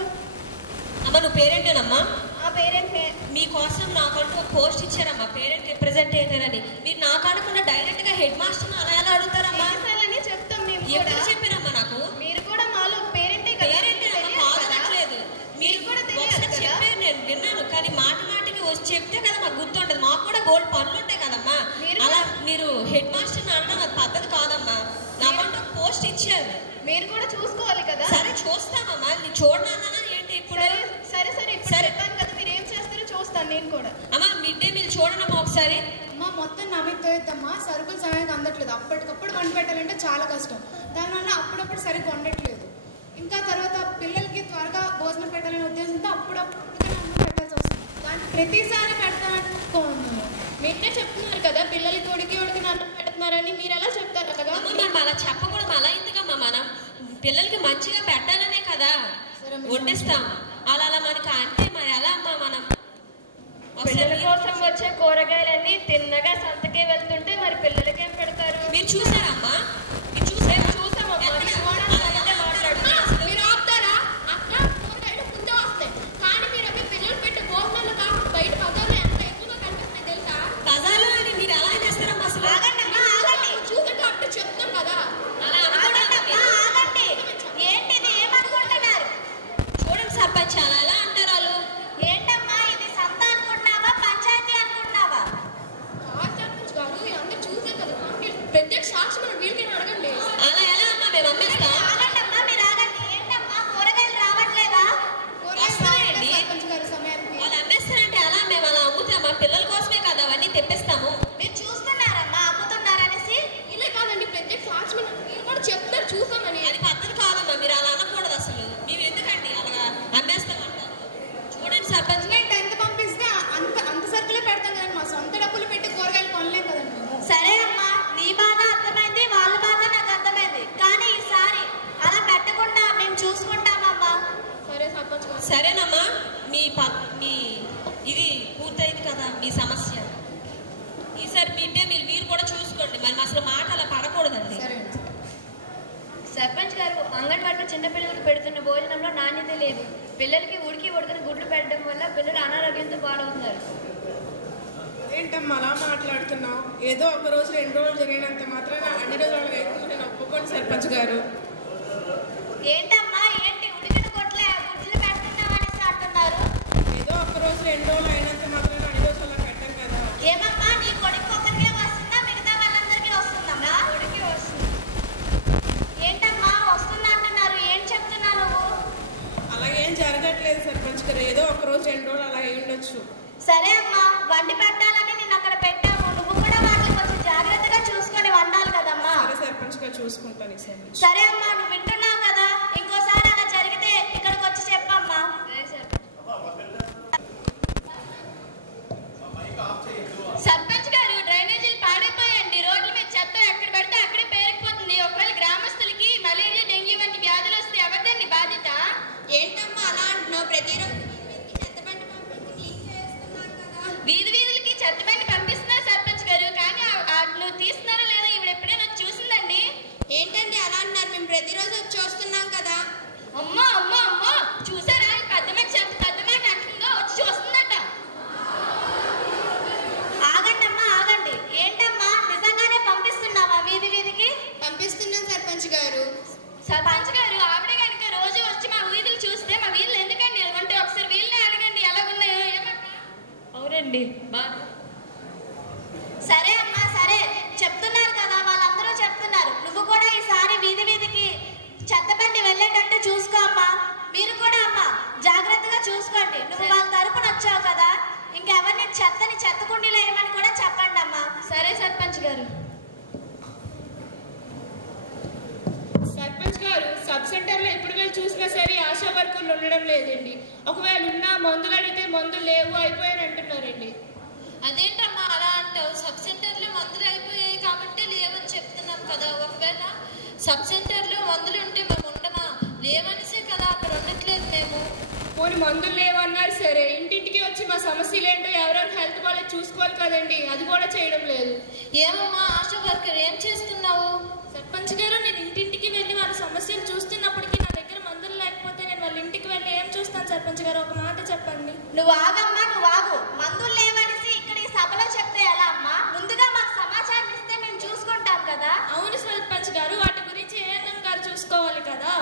అమ్మ, నువ్వు పేరెంటేనమ్మా? ఆ పేరెంట్. మీకోసం నాకంటూ ఒక పోస్ట్ ఇచ్చారమ్మా, పేరెంట్ రిప్రజెంటేటివ్ అని. మీరు నాకు అనకుండా డైరెక్ట్ గా హెడ్ మాస్టర్ అలా ఎలా అడుగుతారమ్మా? అని చెప్తాం మేము. ఎప్పుడు చెప్పారమ్మా నాకు? మీరు కూడా మాలో పేరెంటే కదా. పేరెంటేనమ్మా, కాదనట్లేదు. మీరు కూడా ఒకసారి చెప్పారు, నేను విన్నాను. కానీ మాటికి వచ్చి చెప్తే కదా మాకు గుర్తుంటది. మాకు కూడా గోల్డ్ పనులు ఉంటాయి కదమ్మా. అలా మీరు హెడ్ మాస్టర్ అనడం అది పద్ధతి కాదమ్మా. నాకంటూ ఒక పోస్ట్ ఇచ్చారు, మీరు కూడా చూసుకోవాలి కదా. సరే చూస్తామమ్మా. నేను చూడనా ఏంటి ఇప్పుడు? సరే ఇప్పుడు చెప్పాను కదా, మీరు ఏం చేస్తారో చూస్తాను నేను కూడా. అమ్మా, మిడ్ డే మీల్ చూడనమ్మా ఒకసారి. అమ్మ మొత్తం నమ్మితోద్దమ్మా, సరుకులు సమయానికి అందట్లేదు. అప్పటికప్పుడు వండి పెట్టాలంటే చాలా కష్టం. దానివల్ల అప్పుడప్పుడు సరిగ్గా వండట్లేదు. ఇంకా తర్వాత పిల్లలకి త్వరగా భోజనం పెట్టాలనే ఉద్దేశంతో అప్పుడప్పుడు అన్నం పెట్టాల్సి వస్తుంది. దానికి ప్రతిసారి పెడతామనుకోను. మీరే చెప్తున్నారు కదా, పిల్లలకి ఉడికి అన్నం పెడుతున్నారని. మీరు ఎలా చెప్తారు కదా? మనం అలా చెప్పకూడదు. అలా ఎందుకమ్మా, మనం పిల్లలకి మంచిగా పెట్టాలనే కదా వండిస్తాం. అలా మనకి అంటే మరి ఎలా అమ్మా? మనం పిల్లల కోసం వచ్చే కూరగాయలన్నీ తిన్నగా సంతకే వెళ్తుంటే మరి పిల్లలకి ఏం పెడతారు? మీరు చూసారమ్మా? మీరు చూసామమ్మా. మీరు ఆపుతారా? అక్కడ కూరగాయలు ముందే వస్తాయి, కానీ మీరు అవి పిల్లలు పెట్టే భోజనాలు కాకుండా బయట బజార్లో ఎంత ఎక్కువగా కనిపిస్తున్నాయి తెలుసా? బజార్లో మీరు ఎలా చేస్తారమ్మా? అసలు చూసంటే అప్పుడు చెప్తాం కదా. ఏంటిది, ఏమనుకుంటున్నారు? చూడండి సర్పంచ్, అలా ఎలా అంటారు వాళ్ళు? ఏంటమ్మా ఇది, సంత అనుకుంటున్నావా పంచాయతీ అనుకుంటున్నావా? సర్పంచ్ గారు, అందరూ చూసారు కదా, ప్రత్యక్ష సాక్షి మనం వీళ్ళకి అడగండి. అలా ఎలా అమ్మా మేము అమ్మేస్తాం? ఆగండమ్మా, మీరు ఆగండి. ఏంటమ్మా కూరగాయలు రావట్లేదా? వస్తాయండి, వాళ్ళు అమ్మేస్తారంటే అలా మేము అలా అమ్ముతామా? పిల్లల కోసమే కదా అవన్నీ తెప్పిస్తాము. మీరు చూస్తున్నారమ్మా అమ్ముతున్నారనేసి? ఇలా కాదండి, ప్రత్యక్ష సాక్షి మీరు కూడా చెప్తారు చూసామని. అది పద్ధతి కాదమ్మా, మీరు అలా అనకూడదు అసలు. మేము ఎందుకండి అలా అమ్మేస్తామంటారు? చూడండి సర్పంచ్ సరేనమ్మా, మీ ఇది పూర్తయింది కదా మీ సమస్య. ఈసారి మిడ్ డే మీల్ మీరు కూడా చూసుకోండి. మరి అసలు మాట అలా పడకూడదండి. సర్పంచ్ గారు, అంగన్వాడీలో చిన్నపిల్లలకు పెడుతున్న భోజనంలో నాణ్యత లేదు. పిల్లలకి ఉడికిన గుడ్లు పెట్టడం వల్ల పిల్లలు అనారోగ్యంతో పాడవుతున్నారు. ఏంటమ్మా అలా మాట్లాడుతున్నావు? ఏదో ఒక రోజు 2 రోజులు జరిగినంత మాత్రాన అన్ని రోజులు అలా వేయకుండా నేను ఒప్పుకోండి సర్పంచ్ గారు. ఏంటమ్మా ఏంటి ఉడికిన గుడ్లు పెడుతున్నామని అంటున్నారు? ఏదో ఒక రోజు 2 రోజులు అయినంత మాత్రాన అన్ని రోజులు అలా పెట్టాం కదా. ఏమమ్మా నీ కొడుకు ఒకరికే వస్తుందా, మిగతా వాళ్ళందరికీ వస్తుందమ్మా? కొడుకే వస్తుంది. ఏంటమ్మా వస్తుందా అంటున్నారు, ఏం చెప్తున్నా నువ్వు? అలా ఏం జరగట్లేదు సర్పంచ్ గారు, ఏదో ఒక రోజు 2 రోజులు అలా అయి ఉండొచ్చు. సరే అమ్మా, వండి పెట్టాలని నిన్ను అక్కడ పెట్టాము, నువ్వు కూడా వాటిని కొంచెం జాగ్రత్తగా చూసుకొని వండాలి కదమ్మా. సరే సర్పంచ్ గారు చూసుకుంటాను. సరే అమ్మా, నువ్వు వింటున్నావు కదా, ఇంకోసారి అలా జరిగితే ఇక్కడికి వచ్చి చెప్పమ్మా. సర్పంచ్ గారు, డ్రైనేజీలు పాడైపోయండి. రోడ్ల మీద చెత్త ఎక్కడ పెడితే అక్కడే పేరుకుపోతుంది. ఒకవేళ గ్రామస్తులకి మలేరియా, డెంగ్యూ వంటి వ్యాధులు వస్తే ఎవరిదండి బాధ్యత? ఏంటమ్మా అలా అంటున్నావు? ప్రతిరోజు వీధులకి చెత్త బండి పంపిస్తున్నారు సర్పంచ్ గారు, కానీ నువ్వు తీస్తున్నారో లేదో ఇవి ఎప్పుడైనా చూసిందండి? ఏంటండి అలా అంటున్నారు? మేము ప్రతిరోజు వచ్చి చూస్తున్నాం కదా. అమ్మో అమ్మో అమ్మో, చూసారా పెద్దమ్మాయి ఏకంగా వచ్చి చూస్తుందట. ఆగండి అమ్మా ఆగండి. ఏంటమ్మా నిజంగానే పంపిస్తున్నావా వీధికి? పంపిస్తున్నాం సర్పంచ్ గారు. సర్పంచ్ గారు, ఆవిడ కనుక రోజు వచ్చి మా వీధులు చూస్తే మా వీధులు ఎందుకండి అంటే ఒకసారి వీళ్ళనే అడగండి ఎలా ఉన్నాయో. అవునండి. సరే అమ్మా సరే, చెప్తున్నారు కదా, వాళ్ళందరూ చెప్తున్నారు. నువ్వు కూడా ఈసారి వీధికి చెత్త బండి వెళ్ళేటట్టు చూసుకో అమ్మా. మీరు కూడా అమ్మా జాగ్రత్తగా చూసుకోండి. నువ్వు వాళ్ళ తరపున వచ్చావు కదా, ఇంకెవరిని చెత్త కుండీలో వేయమని కూడా చెప్పండి అమ్మా. సరే సర్పంచ్ గారు. సర్పంచ్ గారు, సబ్ సెంటర్లో ఎప్పుడు వెళ్ళి చూసినా సరే ఆశా వర్కర్లు ఉండడం లేదండి. ఒకవేళ ఉన్నా మందులు అడిగితే మందులు లేవు అయిపోయాని అంటున్నారండి. అదేంటమ్మా అలా అంటావు? సబ్ సెంటర్లో మందులు అయిపోయాయి కాబట్టి లేవని చెప్తున్నాం కదా. ఒకవేళ సబ్ సెంటర్లో మందులు ఉంటే మేము ఉండమా? లేవనిసే కదా అక్కడ ఉండట్లేదు మేము. పోనీ మందులు లేవన్నారు సరే, ఇంటింటికి వచ్చి మా సమస్యలు ఏంటో ఎవరెవరు హెల్త్ వాళ్ళకి చూసుకోవాలి కదండి, అది కూడా చేయడం లేదు. ఏమమ్మా ఆశా వర్కర్ ఏం చేస్తున్నావు? సర్పంచ్ గారు, నేను ఇంటింటికి వెళ్ళి వాళ్ళ సమస్యలు చూస్తున్నప్పటికీ నా దగ్గర మందులు లేకపోతే నేను వాళ్ళ ఇంటికి వెళ్ళి ఏం చూస్తాను? సర్పంచ్ గారు ఒక మాట చెప్పండి. నువ్వు ఆగమ్మా, నువ్వు ఆగు. మందులు లేవనిసి ఇక్కడ ఈ సభలో చెప్తే ఎలా అమ్మా? ముందుగా మాకు సమాచారం ఇస్తే మేము చూసుకుంటాం కదా. అవును సర్పంచ్ గారు, వాటి గురించి ఏఎన్ఎం గారు చూసుకోవాలి కదా.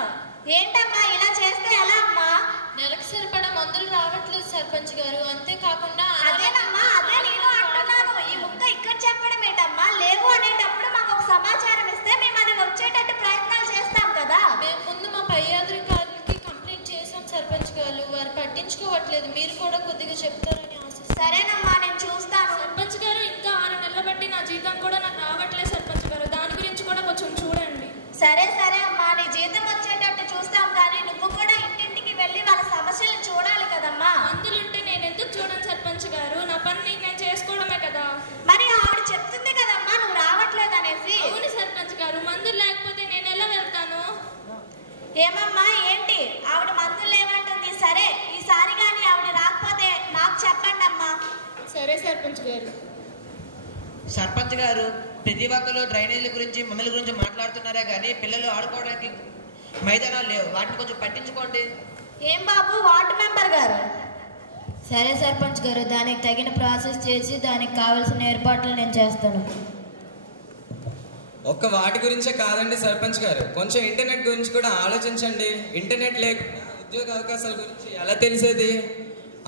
ఏంటమ్మా ఇలా చేస్తే ఎలా అమ్మా? నెలకు సరిపడా మందులు రావట్లేదు సర్పంచ్ గారు. అంతేకాకుండా అదేనమ్మా, అదే నేను అంటున్నాను. ఈ ముక్క ఇక్కడ చెప్పడం ఏంటమ్మా? లేవు అనేటప్పుడు మాకు ఒక సమాచారం ఇస్తే మేము అది వచ్చేటట్టు ప్రయత్నాలు చేస్తాం కదా. మేము ముందు మా పై అధికారులకి కంప్లైంట్ చేసాం సర్పంచ్ గారు, వారు పట్టించుకోవట్లేదు. మీరు కూడా కొద్దిగా చెప్తారని ఆశిస్తాను. సరేనమ్మా, నేను చూస్తాను. సర్పంచ్ గారు, ఇంకా 6 నెలలు బట్టి నా జీతం కూడా నాకు రావట్లేదు సర్పంచ్ గారు. దాని గురించి కూడా కొంచెం చూడండి. సరే అమ్మా, నీ జీతం వచ్చేటట్టు చూస్తాం, కానీ నువ్వు కూడా ఇంటింటికి వెళ్ళి వాళ్ళ సమస్యలు చూడాలి కదమ్మా. మందులుంటే నేను ఎందుకు చూడను సర్పంచ్ గారు? నా పని నేను చేసుకోవడమే కదా. మరి ఆవిడ చెప్తుంది కదమ్మా నువ్వు రావట్లేదు అనేసి. అవును సర్పంచ్ గారు, మందులు లేకపోతే నేను ఎలా వెళ్తాను? ఏమమ్మా ఏంటి ఆవిడ మందులు లేవంటుంది? సరే ఈసారి కానీ ఆవిడ రాకపోతే నాకు చెప్పండి అమ్మా. సరే సర్పంచ్ గారు. సర్పంచ్ గారు, ప్రతి ఒక్కరు డ్రైనేజీల గురించి మమ్మల్ని గురించి మాట్లాడుతున్నారే కానీ పిల్లలు ఆడుకోవడానికి మైదానాలు లేవు. వాటిని కొంచెం పట్టించుకోండి. ఏం బాబు వార్డు మెంబర్ గారు? సరే సర్పంచ్ గారు, దానికి తగిన ప్రాసెస్ చేసి దానికి కావాల్సిన ఏర్పాట్లు నేను చేస్తాను. ఒక్క వాటి గురించే కాదండి సర్పంచ్ గారు, కొంచెం ఇంటర్నెట్ గురించి కూడా ఆలోచించండి. ఇంటర్నెట్ లేకుండా ఉద్యోగ అవకాశాల గురించి ఎలా తెలిసేది?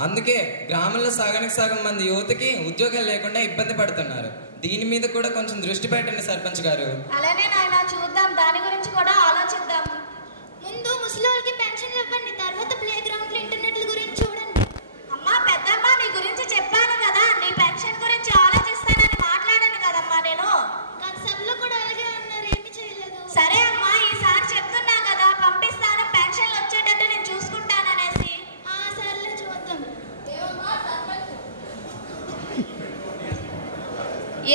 అందుకే గ్రామంలో సగానికి సగం మంది యువతకి ఉద్యోగాలు లేకుండా ఇబ్బంది పడుతున్నారు. దీని మీద కూడా కొంచెం దృష్టి పెట్టండి సర్పంచ్ గారు. అలానే నాయన, చూద్దాం, దాని గురించి కూడా ఆలోచిద్దాం. ముందు ముసలికి పెన్షన్ ఇవ్వండి, తర్వాత ప్లే గ్రౌండ్ ఇంటర్నెట్ గురించి చూడండి. అమ్మా పెద్దమ్మ, నీ గురించి చెప్పాను కదా, నీ పెన్షన్ గురించి ఆలోచిస్తానని మాట్లాడాను కదమ్మా నేను. గత సభలో కూడా అలాగే అన్నారు, ఏమీ చేయలేదు. సరే అమ్మా, ఈసారి చెప్తున్నా కదా, పంపిస్తాను, పెన్షన్లు వచ్చేటట్టు నేను చూసుకుంటాననేసి. సర్లే చూద్దాం.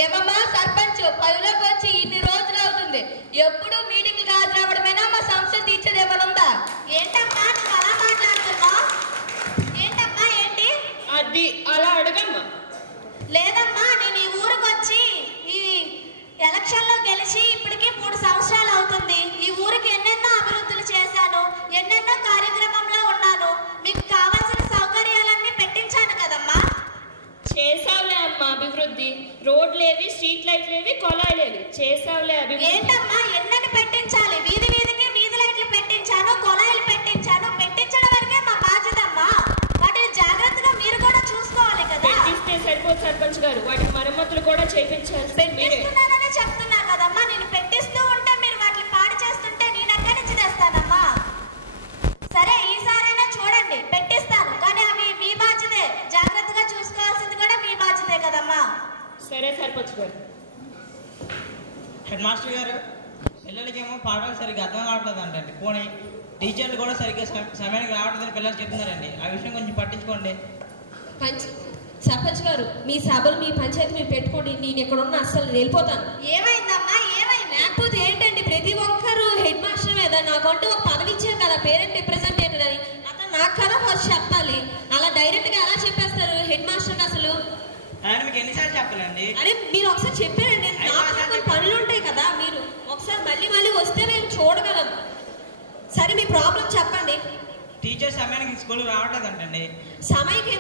ఏమమ్మా సర్పంచ్, పనిలోకి వచ్చి ఇన్ని రోజులు అవుతుంది, ఎప్పుడు మీటింగ్ హాజరు రావడమేనా? మా సమస్య తీర్చేది ఏమైనా ఉందా? ఏంటమ్మా నువ్వు అలా మాట్లాడుతున్నావు? రోడ్లేవి, స్ట్రీట్ లైట్లేవి, కొలాయిలేవి. చేసావులే అభివృద్ధి. ఏంటమ్మా ఎన్నని పెట్టించాలి? వీధి వీధికి వీధి లైట్లు పెట్టించాను, కొలాయిలు పెట్టించాను. పెట్టించడం వరకే మా బాధ్యత అమ్మా. వాటిని జాగ్రత్తగా మీరు కూడా చూసుకోవాలి కదా. పెట్టిస్తే సరిపోదు సర్పంచ్ గారు, వాటికి మరమ్మతులు కూడా చేయించాలి. పెట్టిస్తున్నానని చెప్తున్నా కదమ్మా. నేను పెట్టిస్తూ ఉంటే మీరు వాటిని పాడు చేస్తుంటే నేను ఎక్కడి నుంచి తెస్తానమ్మా? సరే ఈసారైనా చూడండి, పెట్టిస్తాను. కానీ అవి మీ బాధ్యతే. జాగ్రత్తగా చూసుకోవాల్సింది కూడా మీ బాధ్యతే కదమ్మా. సరే సర్పంచ్ గారు. హెడ్ మాస్టర్ గారు, పిల్లలకేమో పాఠాలు సరిగ్గా అర్థం కావట్లేదు అంటండి. పోనీ టీచర్లు కూడా సరిగ్గా సమయానికి రావట్లేదని పిల్లలు చెప్తున్నారండి. ఆ విషయం కొంచెం పట్టించుకోండి. సర్పంచ్ గారు, మీ సభలు మీ పంచాయతీ మీరు పెట్టుకోండి. నేను ఇక్కడ ఉన్న అస్సలు వెళ్ళిపోతాను. ఏమైందమ్మా? ఏమైంది? లేకపోతే ఏంటండి, ప్రతి ఒక్కరు హెడ్ మాస్టర్ మీద నాకంటూ ఒక పదవి ఇచ్చారు కదా, పేరెంట్ రిప్రజెంటేటివ్ అని. అతను నాకు కదా ఫస్ట్ చెప్పాలి. అలా డైరెక్ట్ గా ఎలా చెప్పేస్తారు హెడ్ మాస్టర్ అసలు? మీకు ఎన్నిసార్లు చెప్పాలండి? అరే మీరు ఒకసారి చెప్పారండి, నాకు కొన్ని పనులు ఉంటాయి కదా. మీరు ఒకసారి మళ్ళీ వస్తే మేము చూడగలం. సరే మీ ప్రాబ్లం చెప్పండి. టీచర్ సమయానికి స్కూల్ రావట్లేదంటండి. సమయకి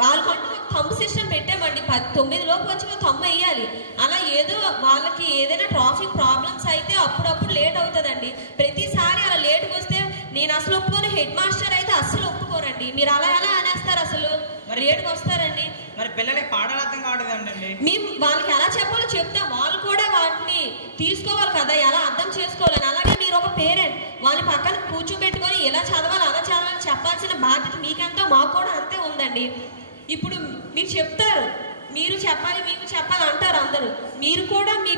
వాళ్ళకంటూ ఒక థంబ్ సిస్టమ్ పెట్టామండి. 9 లోపు వచ్చి థంబ్ వేయాలి. అలా ఏదో వాళ్ళకి ఏదైనా ట్రాఫిక్ ప్రాబ్లమ్స్ అయితే అప్పుడప్పుడు లేట్ అవుతుందండి. ప్రతిసారి అలా లేట్కి వస్తే నేను అసలు ఒప్పుకోను. హెడ్ మాస్టర్ అయితే అస్సలు ఒప్పుకోరండి. మీరు అలా ఎలా అనేస్తారు అసలు? మరి లేట్కి వస్తారండి. మరి పిల్లలకి పాఠాలు అర్థం కావట్లేదండి. మేము వాళ్ళకి ఎలా చెప్పాలో చెప్తాం. వాళ్ళు కూడా వాటిని తీసుకోవాలి కదా, ఎలా అర్థం చేసుకోవాలని. అలాగే మీరు ఒక పేరెంట్ వాళ్ళని పక్కన కూర్చోబెట్టుకొని ఎలా చదవాలి అలా చదవాలని చెప్పాల్సిన బాధ్యత మీకెంతో మాకు కూడా అంతే ఉందండి. ఇప్పుడు మీరు చెప్తారు, మీరు చెప్పాలి మీకు చెప్పాలి అంటారు అందరూ. మీరు కూడా మీ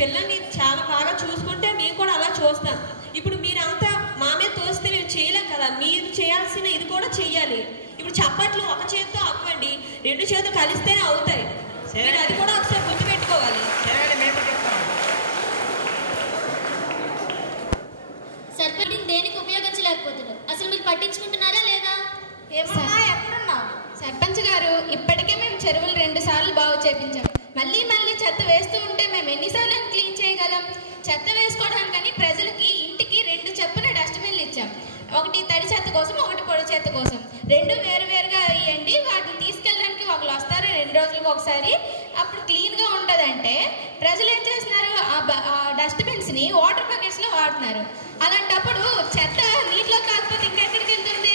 పిల్లల్ని చాలా బాగా చూసుకుంటే మేము కూడా అలా చూస్తాం. ఇప్పుడు మీరంతా మా మీద తోస్తే మేము చేయలేం కదా. మీరు చేయాల్సిన ఇది కూడా చెయ్యాలి. ఇప్పుడు చప్పట్లు ఒక చేతితో అవ్వండి, 2 చేతులు కలిస్తేనే అవుతాయి. మీరు అది కూడా ఒకసారి గుర్తుపెట్టుకోవాలి. సర్పంచ్ దేనికి ఉపయోగించలేకపోతున్నారు. అసలు మీరు పట్టించుకుంటున్నారా లేదా? ఏమమ్మా ఎక్కడున్నావు? సర్పంచ్ గారు, ఇప్పటికే మేము చెరువులు 2 సార్లు బాగు చేపించాం. మళ్ళీ చెత్త వేస్తూ ఉంటే మేము ఎన్నిసార్లు క్లీన్ చేయగలం? చెత్త వేసుకోవడానికని ప్రజలకి ఇంటికి 2 చొప్పున డస్ట్బిన్లు ఇచ్చాం. ఒకటి తడి చెత్త కోసం, ఒకటి పొడి చెత్త కోసం. 2 వేరువేరుగా వేయండి. వాటిని తీసుకెళ్ళడానికి ఒకరు వస్తారు 2 రోజులకు ఒకసారి. అప్పుడు క్లీన్గా ఉండదంటే ప్రజలు ఏం చేస్తున్నారు? ఆ డస్ట్బిన్స్ని వాటర్ బకెట్స్లో వాడుతున్నారు. అలాంటప్పుడు చెత్త నీటిలో కాకపోతే ఇంకెక్కడికి వెళ్తుంది?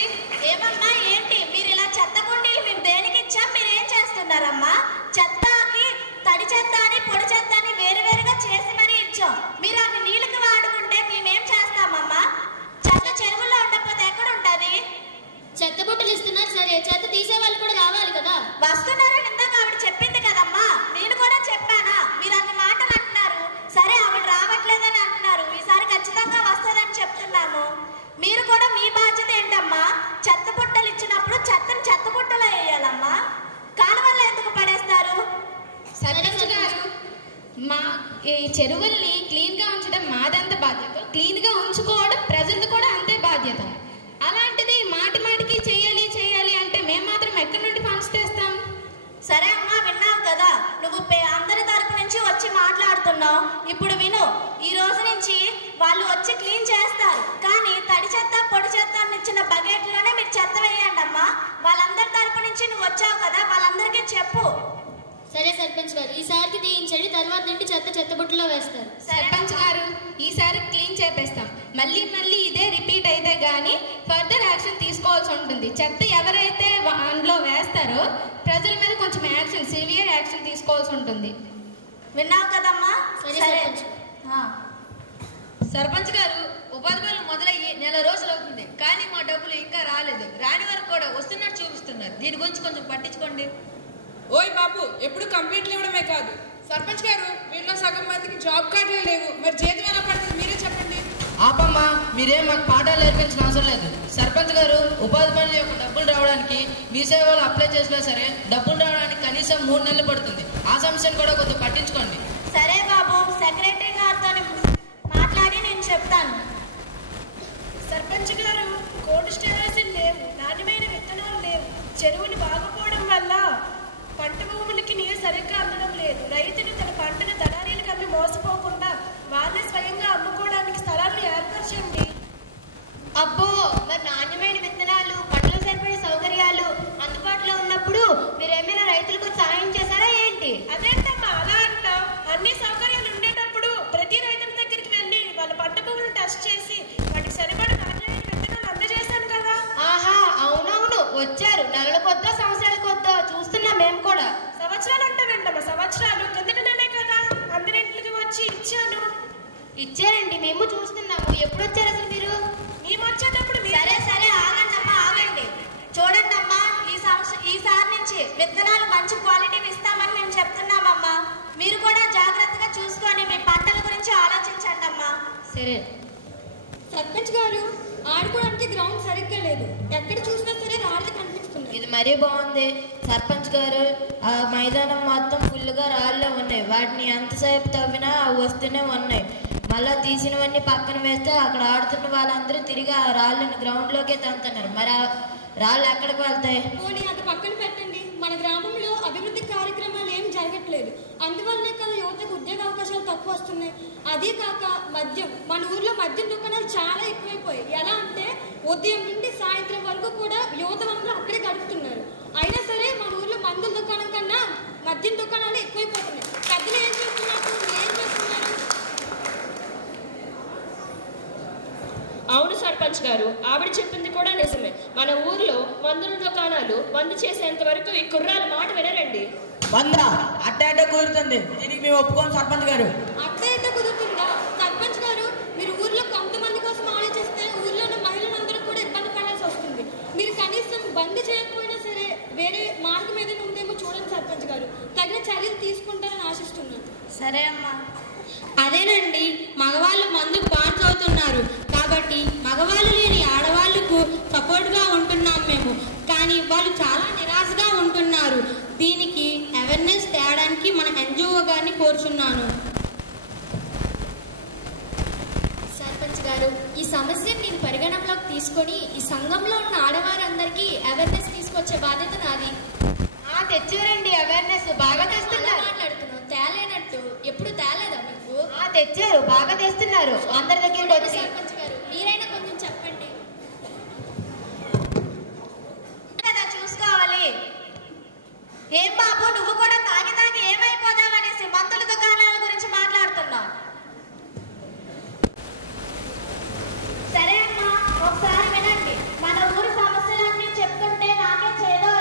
ఏమమ్మా ఏంటి మీరు ఇలా చెత్త కుండీలు మేము దేనికి ఇచ్చాం? మీరు ఏం చేస్తున్నారమ్మా? చెత్తకి తడి చెత్త అని పొడి చెత్త అని వేరువేరుగా చేసి మరీ ఇచ్చాం. మీరు అవి నీళ్ళకి వాడుకుంటే మేమేం చేస్తామమ్మా? చెత్త చెరువుల్లో ఉండకపోతే ఎక్కడ ఉంటుంది? చెత్త బుట్టలు ఇస్తున్నారు సరే, చెత్త తీసే వాళ్ళు కూడా రావాలి కదా. వస్తున్నారని ఇందాక ఆవిడ చెప్పింది కదమ్మా. నేను కూడా చెప్పానా? మీరు అన్ని మాటలు అంటున్నారు. సరే ఆవిడ రావట్లేదని అంటున్నారు. ఈసారి ఖచ్చితంగా వస్తుందని చెప్తున్నాము. మీరు కూడా మీ బాధ్యత ఏంటమ్మా? చెత్త బుట్టలు ఇచ్చినప్పుడు చెత్తని చెత్త బుట్టలో వేయాలమ్మా. కాలువల్లో ఎందుకు పడేస్తారు? సర్పంచ్ గారు, మా ఈ చెరువుల్ని క్లీన్గా ఉంచడం మాదంత బాధ్యత, క్లీన్గా ఉంచుకోవడం ప్రజలది కూడా అంతే బాధ్యత. అలాంటిది మాటికి చేయాలి అంటే మేము మాత్రం ఎక్కడి నుండి ఫండ్స్ తెస్తాం? సరే అమ్మా, విన్నావు కదా. నువ్వు అందరి తరపు నుంచి వచ్చి మాట్లాడుతున్నావు. ఇప్పుడు విను, ఈ రోజు నుంచి వాళ్ళు వచ్చి క్లీన్ చేస్తారు. కానీ తడి చెత్త పొడి చెత్త ఇచ్చిన బకెట్లోనే మీరు చెత్త వేయండి అమ్మా. వాళ్ళందరి తరపు నుంచి నువ్వు వచ్చావు కదా, వాళ్ళందరికీ చెప్పు. సరే సర్పంచ్ గారు, ఈసారికి తీయించండి. తర్వాత నుండి చెత్త బుట్టలో వేస్తారు. సర్పంచ్ గారు, ఈసారి క్లీన్ చేపిస్తాం. మళ్ళీ ఇదే రిపీట్ అయితే గానీ ఫర్దర్ యాక్షన్ తీసుకోవాల్సి ఉంటుంది. చెత్త ఎవరైతే అందులో వేస్తారో ప్రజల మీద కొంచెం యాక్షన్, సివియర్ యాక్షన్ తీసుకోవాల్సి ఉంటుంది. విన్నావు కదమ్మా? సరే సర్పంచ్ గారు, ఉపాధి పనులు మొదలయ్యి 1 రోజులు అవుతుంది, కానీ మా డబ్బులు ఇంకా రాలేదు. రాని వారు కూడా వస్తున్నట్టు చూపిస్తున్నారు. దీని గురించి కొంచెం పట్టించుకోండి. ఓయ్ బాబు, ఎప్పుడు కంప్లైంట్లు ఇవ్వడమే కాదు. సర్పంచ్ గారు, వీళ్ళలో సగం మందికి జాబ్ కార్డులే లేవు. మరి జీతం ఎలా పడుతుంది మీరే చెప్పండి. ఆపమ్మా, మీరేం మాకు పాఠాలు నేర్పించిన అవసరం లేదు. సర్పంచ్ గారు, ఉపాధి పనుల యొక్క డబ్బులు రావడానికి మీ సేవలు అప్లై చేసినా సరే డబ్బులు రావడానికి కనీసం 3 నెలలు పడుతుంది. ఆ సమస్యను కూడా కొంచెం పట్టించుకోండి. సరే బాబు, సెక్రటరీ గారితో మాట్లాడి నేను చెప్తాను. సర్పంచ్ గారు, కోల్డ్ స్టోరేజీలు లేవు, నాణ్యమైన విత్తనాలు లేవు. చెరువులు బాగపోవడం వల్ల పంట భూములకి నీరు సరిగ్గా అందడం లేదు. రైతులు తన పంటను దళారీలకు అమ్మి మోసపోకుండా వాళ్ళే స్వయంగా అమ్ముకోవడానికి స్థలాలను ఏర్పరచండి. అబ్బో, మరి నాణ్యమైన విత్తనాలు, పంటలు సరిపడే సౌకర్యాలు అందుబాటులో ఉన్నప్పుడు మీరేమైనా రైతులకు సాయం చేశారా ఏంటి? అదే వచ్చారు. నెలల కొద్దో సంవత్సరాల కొద్దో చూస్తున్నాం మేము కూడా. సంవత్సరాలు అంటే వెంటమ్మా, సంవత్సరాలు కిందటనే కదా అందరింటికి వచ్చి ఇచ్చాను. ఇచ్చారండి, మేము చూస్తున్నాము. ఎప్పుడు వచ్చారు అసలు మీరు? మేము వచ్చేటప్పుడు సరే సరే ఆగండి అమ్మా, ఆగండి. చూడండి అమ్మా, ఈసారి నుంచి విత్తనాలు మంచి క్వాలిటీని ఇస్తామని మేము చెప్తున్నామమ్మా. మీరు కూడా జాగ్రత్తగా చూసుకొని మీ పంటల గురించి ఆలోచించండి అమ్మా. సరే. సర్పంచ్ గారు, ఆడుకోవడానికి గ్రౌండ్ సరిగ్గా లేదు. ఎక్కడ చూసినా సరే రాళ్ళు కనిపిస్తున్నాయి. ఇది మరీ బాగుంది సర్పంచ్ గారు. ఆ మైదానం మొత్తం ఫుల్గా రాళ్ళే ఉన్నాయి. వాటిని ఎంతసేపు తవ్వినా వస్తూనే ఉన్నాయి. మళ్ళా తీసినవన్నీ పక్కన వేస్తే అక్కడ ఆడుతున్న వాళ్ళందరూ తిరిగి ఆ రాళ్ళని గ్రౌండ్లోకే తంతున్నారు. మరి ఆ రాళ్ళు ఎక్కడికి వెళ్తాయి? పోనీ అది పక్కన పెట్టండి. మన గ్రామంలో అభివృద్ధి కార్యక్రమాలు ఏం జరగట్లేదు. అందువల్లనే కదా యువతకు ఉద్యోగ అవకాశాలు తక్కువ వస్తున్నాయి. అదే కాక మద్యం, మన ఊర్లో మద్యం దుకాణాలు చాలా ఎక్కువైపోయాయి. ఎలా అంటే ఉదయం నుండి సాయంత్రం వరకు కూడా యువత అందరూ అక్కడే గడుపుతున్నారు. అయినా సరే మన ఊర్లో మందుల దుకాణం కన్నా మద్యం దుకాణాలు ఎక్కువైపోతున్నాయి. పెద్దలు ఏం చేస్తున్నారు, ఏం చేస్తున్నారు? అవును సర్పంచ్ గారు, ఆవిడ చెప్పింది కూడా నిజమే. మన ఊర్లో మందుల దుకాణాలు బంద్ చేసేంత వరకు ఈ కుర్రాల మాట వినరండి. బందా అట్ట కుదురుతుంది. దీనికి మేము ఒప్పుకోం సర్పంచ్ గారు. అట్ట కుదురుతుందా? సర్పంచ్ గారు, మీరు ఊర్లో కొంతమంది కోసం ఆలోచిస్తే ఊర్లో ఉన్న మహిళలందరూ కూడా ఇబ్బంది పడాల్సి వస్తుంది. మీరు కనీసం బంద్ చేయకపోయినా సరే వేరే మార్గం ఏదైనా ఉందేమో చూడండి సర్పంచ్ గారు. తగిన చర్యలు తీసుకుంటారని ఆశిస్తున్నాను. సరే అమ్మా. అదేనండి, మగవాళ్ళు మందుకు బాన్స్ అవుతున్నారు కాబట్టి మగవాళ్ళు లేని ఆడవాళ్లకు సపోర్ట్గా ఉంటున్నాం మేము. కానీ వాళ్ళు చాలా నిరాశగా ఉంటున్నారు. దీనికి అవేర్నెస్ తేడానికి మన ఎన్జిఓ గారిని కోరుచున్నాను. సర్పంచ్ గారు, ఈ సమస్యను నేను పరిగణనలోకి తీసుకొని ఈ సంఘంలో ఉన్న ఆడవారందరికీ అవేర్నెస్ తీసుకొచ్చే బాధ్యత నాది. తెచ్చారండి అవేర్నెస్, బాగా తెస్తున్నారు. మాట్లాడుతున్నాం తేలేనట్టు. ఎప్పుడు తేలేదా మీకు? తెచ్చారు, బాగా తెస్తున్నారు. అందరి దగ్గర సర్పంచ్ గారు, మీరైనా కొంచెం చెప్పండి కదా, చూసుకోవాలి. ఏం బాబు, నువ్వు కూడా తాగి తాగి ఏమైపోదామనేసి మందుల దుకాణాల గురించి మాట్లాడుతున్నావు. సరే అమ్మా, ఒకసారి వినండి. మన ఊరి సమస్యలన్నీ చెప్తుంటే నాకే చేదో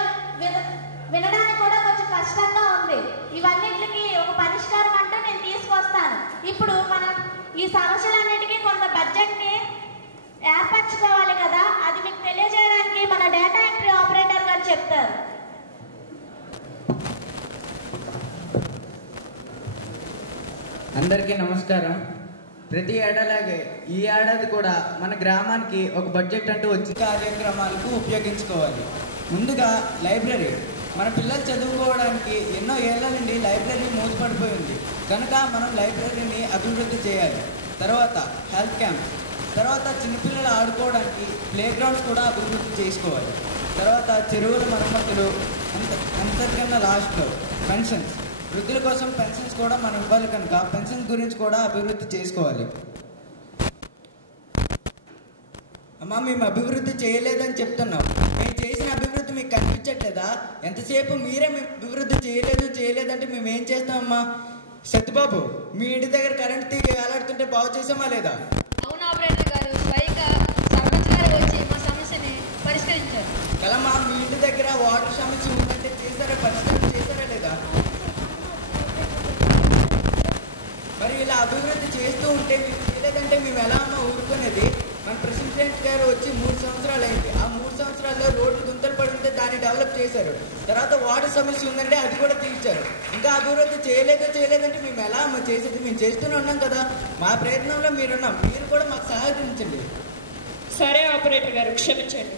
వినడానికి కూడా కొంచెం కష్టంగా ఉంది. ఇవన్నిటికి ఒక పరిష్కారం అంటూ నేను తీసుకొస్తాను. ఇప్పుడు మనం ఈ సమస్యలన్నిటికీ కొంత బడ్జెట్ని ఏర్పరచుకోవాలి కదా, అది మీకు తెలియజేయడానికి మన డేటా ఎంట్రీ ఆపరేటర్ గారు చెప్తారు. అందరికీ నమస్కారం. ప్రతి ఏడాలాగే ఈ ఏడాది కూడా మన గ్రామానికి ఒక బడ్జెట్ అంటూ వచ్చి కార్యక్రమాలకు ఉపయోగించుకోవాలి. ముందుగా లైబ్రరీ. మన పిల్లలు చదువుకోవడానికి ఎన్నో ఏళ్ల నుండి లైబ్రరీ మూతపడిపోయింది కనుక మనం లైబ్రరీని అభివృద్ధి చేయాలి. తర్వాత హెల్త్ క్యాంప్. తర్వాత చిన్నపిల్లలు ఆడుకోవడానికి ప్లే గ్రౌండ్స్ కూడా అభివృద్ధి చేసుకోవాలి. తర్వాత చెరువుల మరమ్మతులు. అంతకన్నా లాస్ట్లో పెన్షన్స్. వృద్ధుల కోసం పెన్షన్స్ కూడా మనం ఇవ్వాలి కనుక పెన్షన్స్ గురించి కూడా అభివృద్ధి చేసుకోవాలి. అమ్మా, మేము అభివృద్ధి చేయలేదని చెప్తున్నాం. మేము చేసిన అభివృద్ధి మీకు కనిపించట్లేదా? ఎంతసేపు మీరే మేము అభివృద్ధి చేయలేదంటే మేము ఏం చేస్తామమ్మా? సత్యబాబు, మీ ఇంటి దగ్గర కరెంట్ తీగ వేలాడుతుంటే బాగు చేసామా లేదా? అవును ఆపరేటర్ గారు, స్వయంగా సర్పంచ్ గారు వచ్చి మా సమస్యని పరిష్కరించారు. కలమ్మా, మీ ఇంటి దగ్గర వాటర్ సమస్య ఉందంటే పరిష్కారం చేశారా లేదా? మరి ఇలా అభివృద్ధి చేస్తూ ఉంటే మీకు చేయలేదంటే మేము ఎలా అమ్మా ఊరుకునేది? మన ప్రెసిడెంట్ గారు వచ్చి 3 సంవత్సరాలు అయింది. ఆ 3 సంవత్సరాల్లో రోడ్డు గుంతలు పడి ఉంటే దాన్ని డెవలప్ చేశారు. తర్వాత వాటర్ సమస్య ఉందంటే అది కూడా తీర్చారు. ఇంకా అభివృద్ధి చేయలేదంటే మేము ఎలా అమ్మ చేసేది? మేము చేస్తూనే ఉన్నాం కదా. మా ప్రయత్నంలో మీరున్నాం, మీరు కూడా మాకు సహకరించండి. సరే ఆపరేటర్ గారు, క్షమించండి.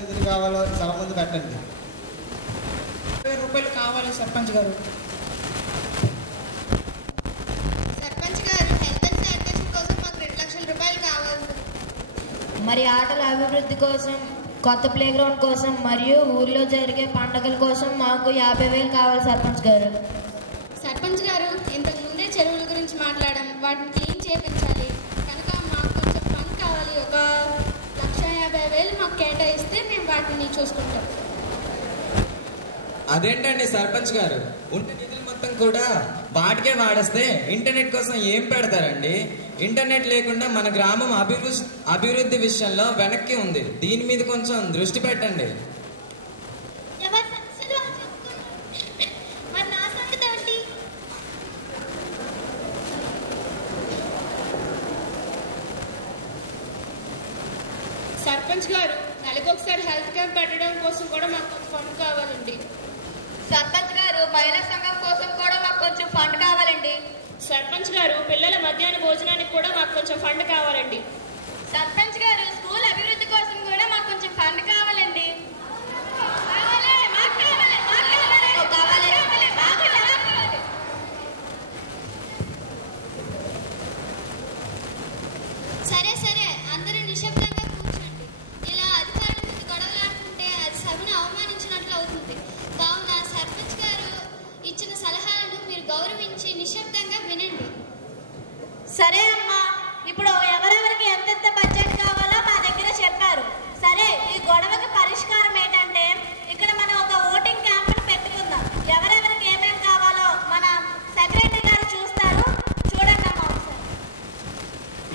నిధులు కావాలో సభ ముందు పెట్టండి. 20 రూపాయలు కావాలి సర్పంచ్ గారు. సర్పంచ్ గారు, హెల్త్ అండ్ శానిటేషన్ కోసం మాకు 2 లక్షల రూపాయలు కావాలి. మరి ఆటల అభివృద్ధి కోసం, కొత్త ప్లే గ్రౌండ్ కోసం మరియు ఊర్లో జరిగే పండుగల కోసం మాకు 50,000 కావాలి సర్పంచ్ గారు. సర్పంచ్ గారు, ఇంతకు ముందే చెరువుల గురించి మాట్లాడాం. వాటిని క్లీన్ చేయించాలి కనుక మాకు కొంచెం ఫండ్ కావాలి. 1,50,000 మాకు కేటాయిస్తే మేము వాటిని చూసుకుంటాం. అదేంటండి సర్పంచ్ గారు, ఉన్న నిధులు మొత్తం కూడా వాటికే వాడేస్తే ఇంటర్నెట్ కోసం ఏం పెడతారండి? ఇంటర్నెట్ లేకుండా మన గ్రామం అభివృద్ధి విషయంలో వెనక్కి ఉంది. దీని మీద కొంచెం దృష్టి పెట్టండి. సర్పంచ్ గారు, నెలకొకసారి హెల్త్ క్యాంప్ పెట్టడం కోసం కూడా మాకు ఫండ్ కావాలండి. సర్పంచ్ గారు, మహిళా సంఘం కోసం కూడా మాకు కొంచెం ఫండ్ కావాలండి. సర్పంచ్ గారు, పిల్లల మధ్యాహ్న భోజనానికి కూడా మాకు కొంచెం ఫండ్ కావాలండి. సర్పంచ్ గారు, స్కూల్ అభివృద్ధి కోసం కూడా మాకు కొంచెం ఫండ్ కావాలండి. సరే సరే, అందరూ నిశ్శబ్దంగా కూర్చోండి. ఇలా అధికారుల ముందు గొడవలాడుకుంటే అది సభను అవమానించినట్లు అవుతుంది. కావున సర్పంచ్ గారు ఇచ్చిన సలహాలను మీరు గౌరవించి నిశ్శబ్దంగా వినండి. సరే అమ్మా, ఇప్పుడు ఎవరెవరికి ఎంతెంత బడ్జెట్ కావాలో మా దగ్గర చెప్పారు. సరే, ఈ గొడవకి పరిష్కారం ఏంటంటే ఇక్కడ మనం ఒక ఓటింగ్ క్యాంపును పెట్టుకుందాం. ఎవరెవరికి ఏమేమి కావాలో మన సెక్రటరీ గారు చూస్తారు. చూడండి అమ్మా ఒకసారి.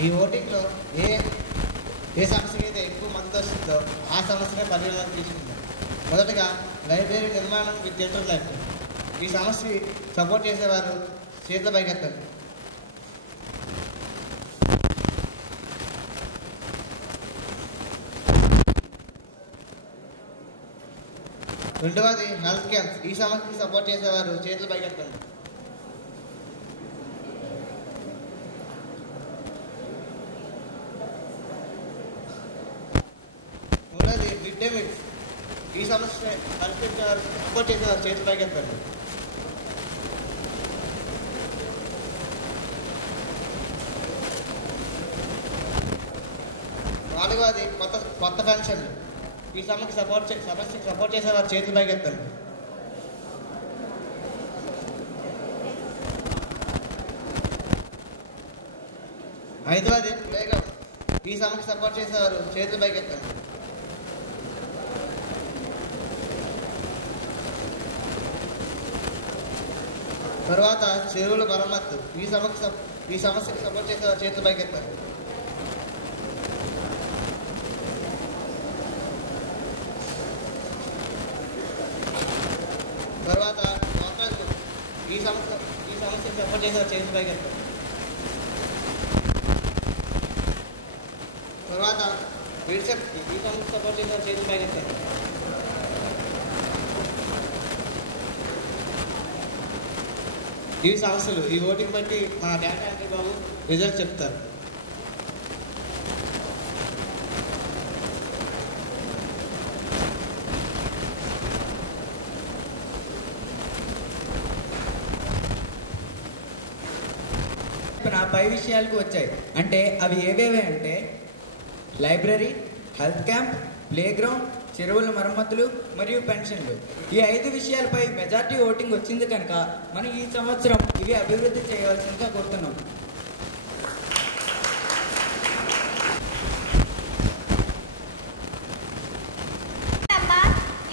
ఈ ఓటింగ్లో ఏ సమస్యకి అయితే ఎక్కువ మద్దతు వస్తుందో ఆ సమస్యనే పరిగణలోకి తీసుకుందాం. మొదటగా లైబ్రరీ నిర్మాణం విత్ ఇంటర్నెట్. ఈ సమస్యకి సపోర్ట్ చేసేవారు చేతుల పైకెత్తండి. రెండవది హెల్త్ క్యాంప్. ఈ సమస్యకి సపోర్ట్ చేసేవారు చేతుల పైకెత్తండి. మూడవది మిడ్ డే మీల్స్. ఈ సమస్య పరిష్కరించేవారు సపోర్ట్ చేసేవారు చేతుల పైకెత్తండి. నాలుగవది కొత్త పెన్షన్లు. ఈ సమస్యకి సపోర్ట్ చేసేవారు చేతుల పైకెత్తండి. ఐదవది ప్లేగ్రౌండ్. ఈ సమస్యకి సపోర్ట్ చేసేవారు చేతుల పైకెత్తండి. తర్వాత చెరువుల మరమ్మత్తు. ఈ సమస్యకి సపోర్ట్ చేసేవారు చేతుల పైకెత్తండి. తర్వాత లోకల్. ఈ సమస్యకి సపోర్ట్ చేసేవారు చేతుల పైకెత్తండి. తర్వాత విడ్సెప్. ఈ సమస్యకి సపోర్ట్ చేసేవారు చేతుల పైకెత్తండి. ఇవి సమస్యలు. ఈ ఓటింగ్ బట్టి మా డేటా ఎంట్రీ బాబు రిజల్ట్ చెప్తారు. నా పై విషయాలకు వచ్చాయి. అంటే అవి ఏవేవి అంటే library, health camp, play ground, చెరువుల మరమ్మతులు మరియు పెన్షన్లు. ఈ 5 విషయాలపై మెజార్టీ ఓటింగ్ వచ్చింది కనుక మనం ఈ సంవత్సరం ఇవి అభివృద్ధి చేయవలసిందిగా కోరుతున్నాం.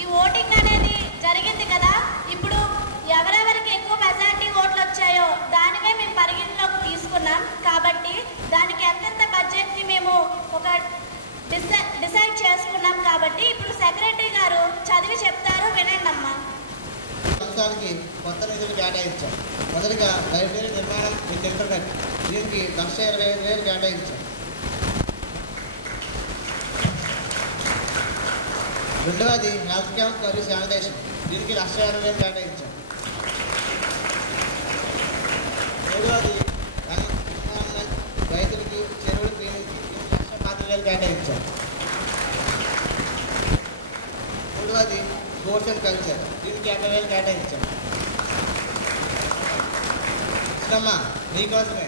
ఈ ఓటింగ్ అనేది జరిగింది కదా, ఇప్పుడు ఎవరెవరికి ఎక్కువ మెజార్టీ ఓట్లు వచ్చాయో దానివే మేము పరిగణలోకి తీసుకున్నాం. కాబట్టి దానికి ఎంతెంత బడ్జెట్ని మేము ఒక డిసైడ్ చేసుకున్నాం. కాబట్టి ఇప్పుడు సెక్రటరీ గారు చదివి చెప్తారు, వినండి అమ్మా. సంవత్సరానికి కొత్త నిధులు కేటాయించాం. మొదటిగా లైబ్రరీ నిర్మాణం విత్ ఇంటర్నెట్. దీనికి 1,25,000 కేటాయించాం. రెండవది హెల్త్ క్యాంప్ మరియు శానిటేషన్. దీనికి 1,50,000 కేటాయించాం. మూడవది రైతులకి చెరువులు క్లీనింగ్. దీనికి 1,25,000 కేటాయించాం. మూడవది స్పోర్ట్స్ అండ్ కల్చర్. దీనికి 50,000 కేటాయించాం. ఇష్టమ్మా నీకోసమే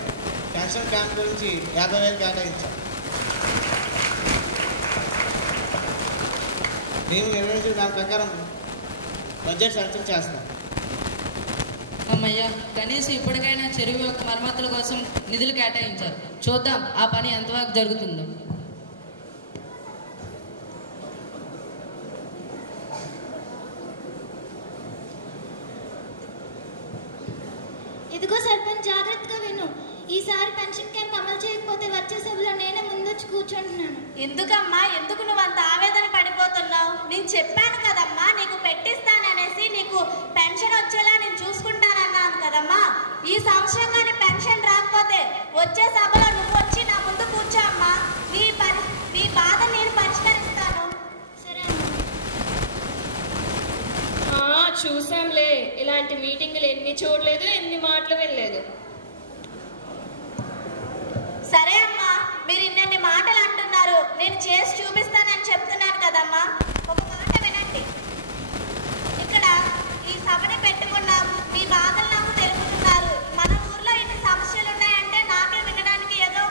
పెన్షన్ క్యాంప్ గురించి 50,000 కేటాయించాం. మేము నిర్వహించిన దాని ప్రకారం బడ్జెట్ శాంక్షన్ చేస్తున్నాం. అమ్మయ్య, కనీసం ఇప్పటికైనా చెరువు యొక్క మరమ్మతుల కోసం నిధులు కేటాయించారు. చూద్దాం ఆ పని ఎంతవరకు జరుగుతుందో. ఇదిగో సర్పంచ్, జాగ్రత్తగా విను. ఈసారి పెన్షన్ క్యాంప్ అమలు చేయకపోతే వచ్చే సభలో నేనే ముందొచ్చి కూర్చుంటున్నాను. ఎందుకమ్మా, ఎందుకు నువ్వు అంత ఆవేదన పడిపోతున్నావు? నేను చెప్పాను కదమ్మా, నీకు పెట్టిస్తాననేసి, నీకు పెన్షన్ వచ్చేలా నేను చూసుకుంటానన్నాను కదమ్మా. ఈ సంవత్సరం కానీ పెన్షన్ రాకపోతే వచ్చే సభలో నువ్వు వచ్చి నా ముందు కూర్చో అమ్మా. నీ బాధ నేను పరిష్కరిస్తాను. సరే చూసాంలే, ఇలాంటి మీటింగులు ఎన్ని చూడలేదు, ఎన్ని మాటలు వినలేదు. సరే అమ్మా, మీరు ఇన్ని మాటలు అంటున్నారు, నేను చేసి చూపిస్తానని చెప్తున్నాను కదమ్మా. ఒక మాట వినండి. ఇక్కడ ఈ సభని పెట్టుకున్నాం, మీ బాధలు నాకు తెలుపుతున్నారు. మన ఊర్లో ఇన్ని సమస్యలు ఉన్నాయంటే నాకే వినడానికి ఏదో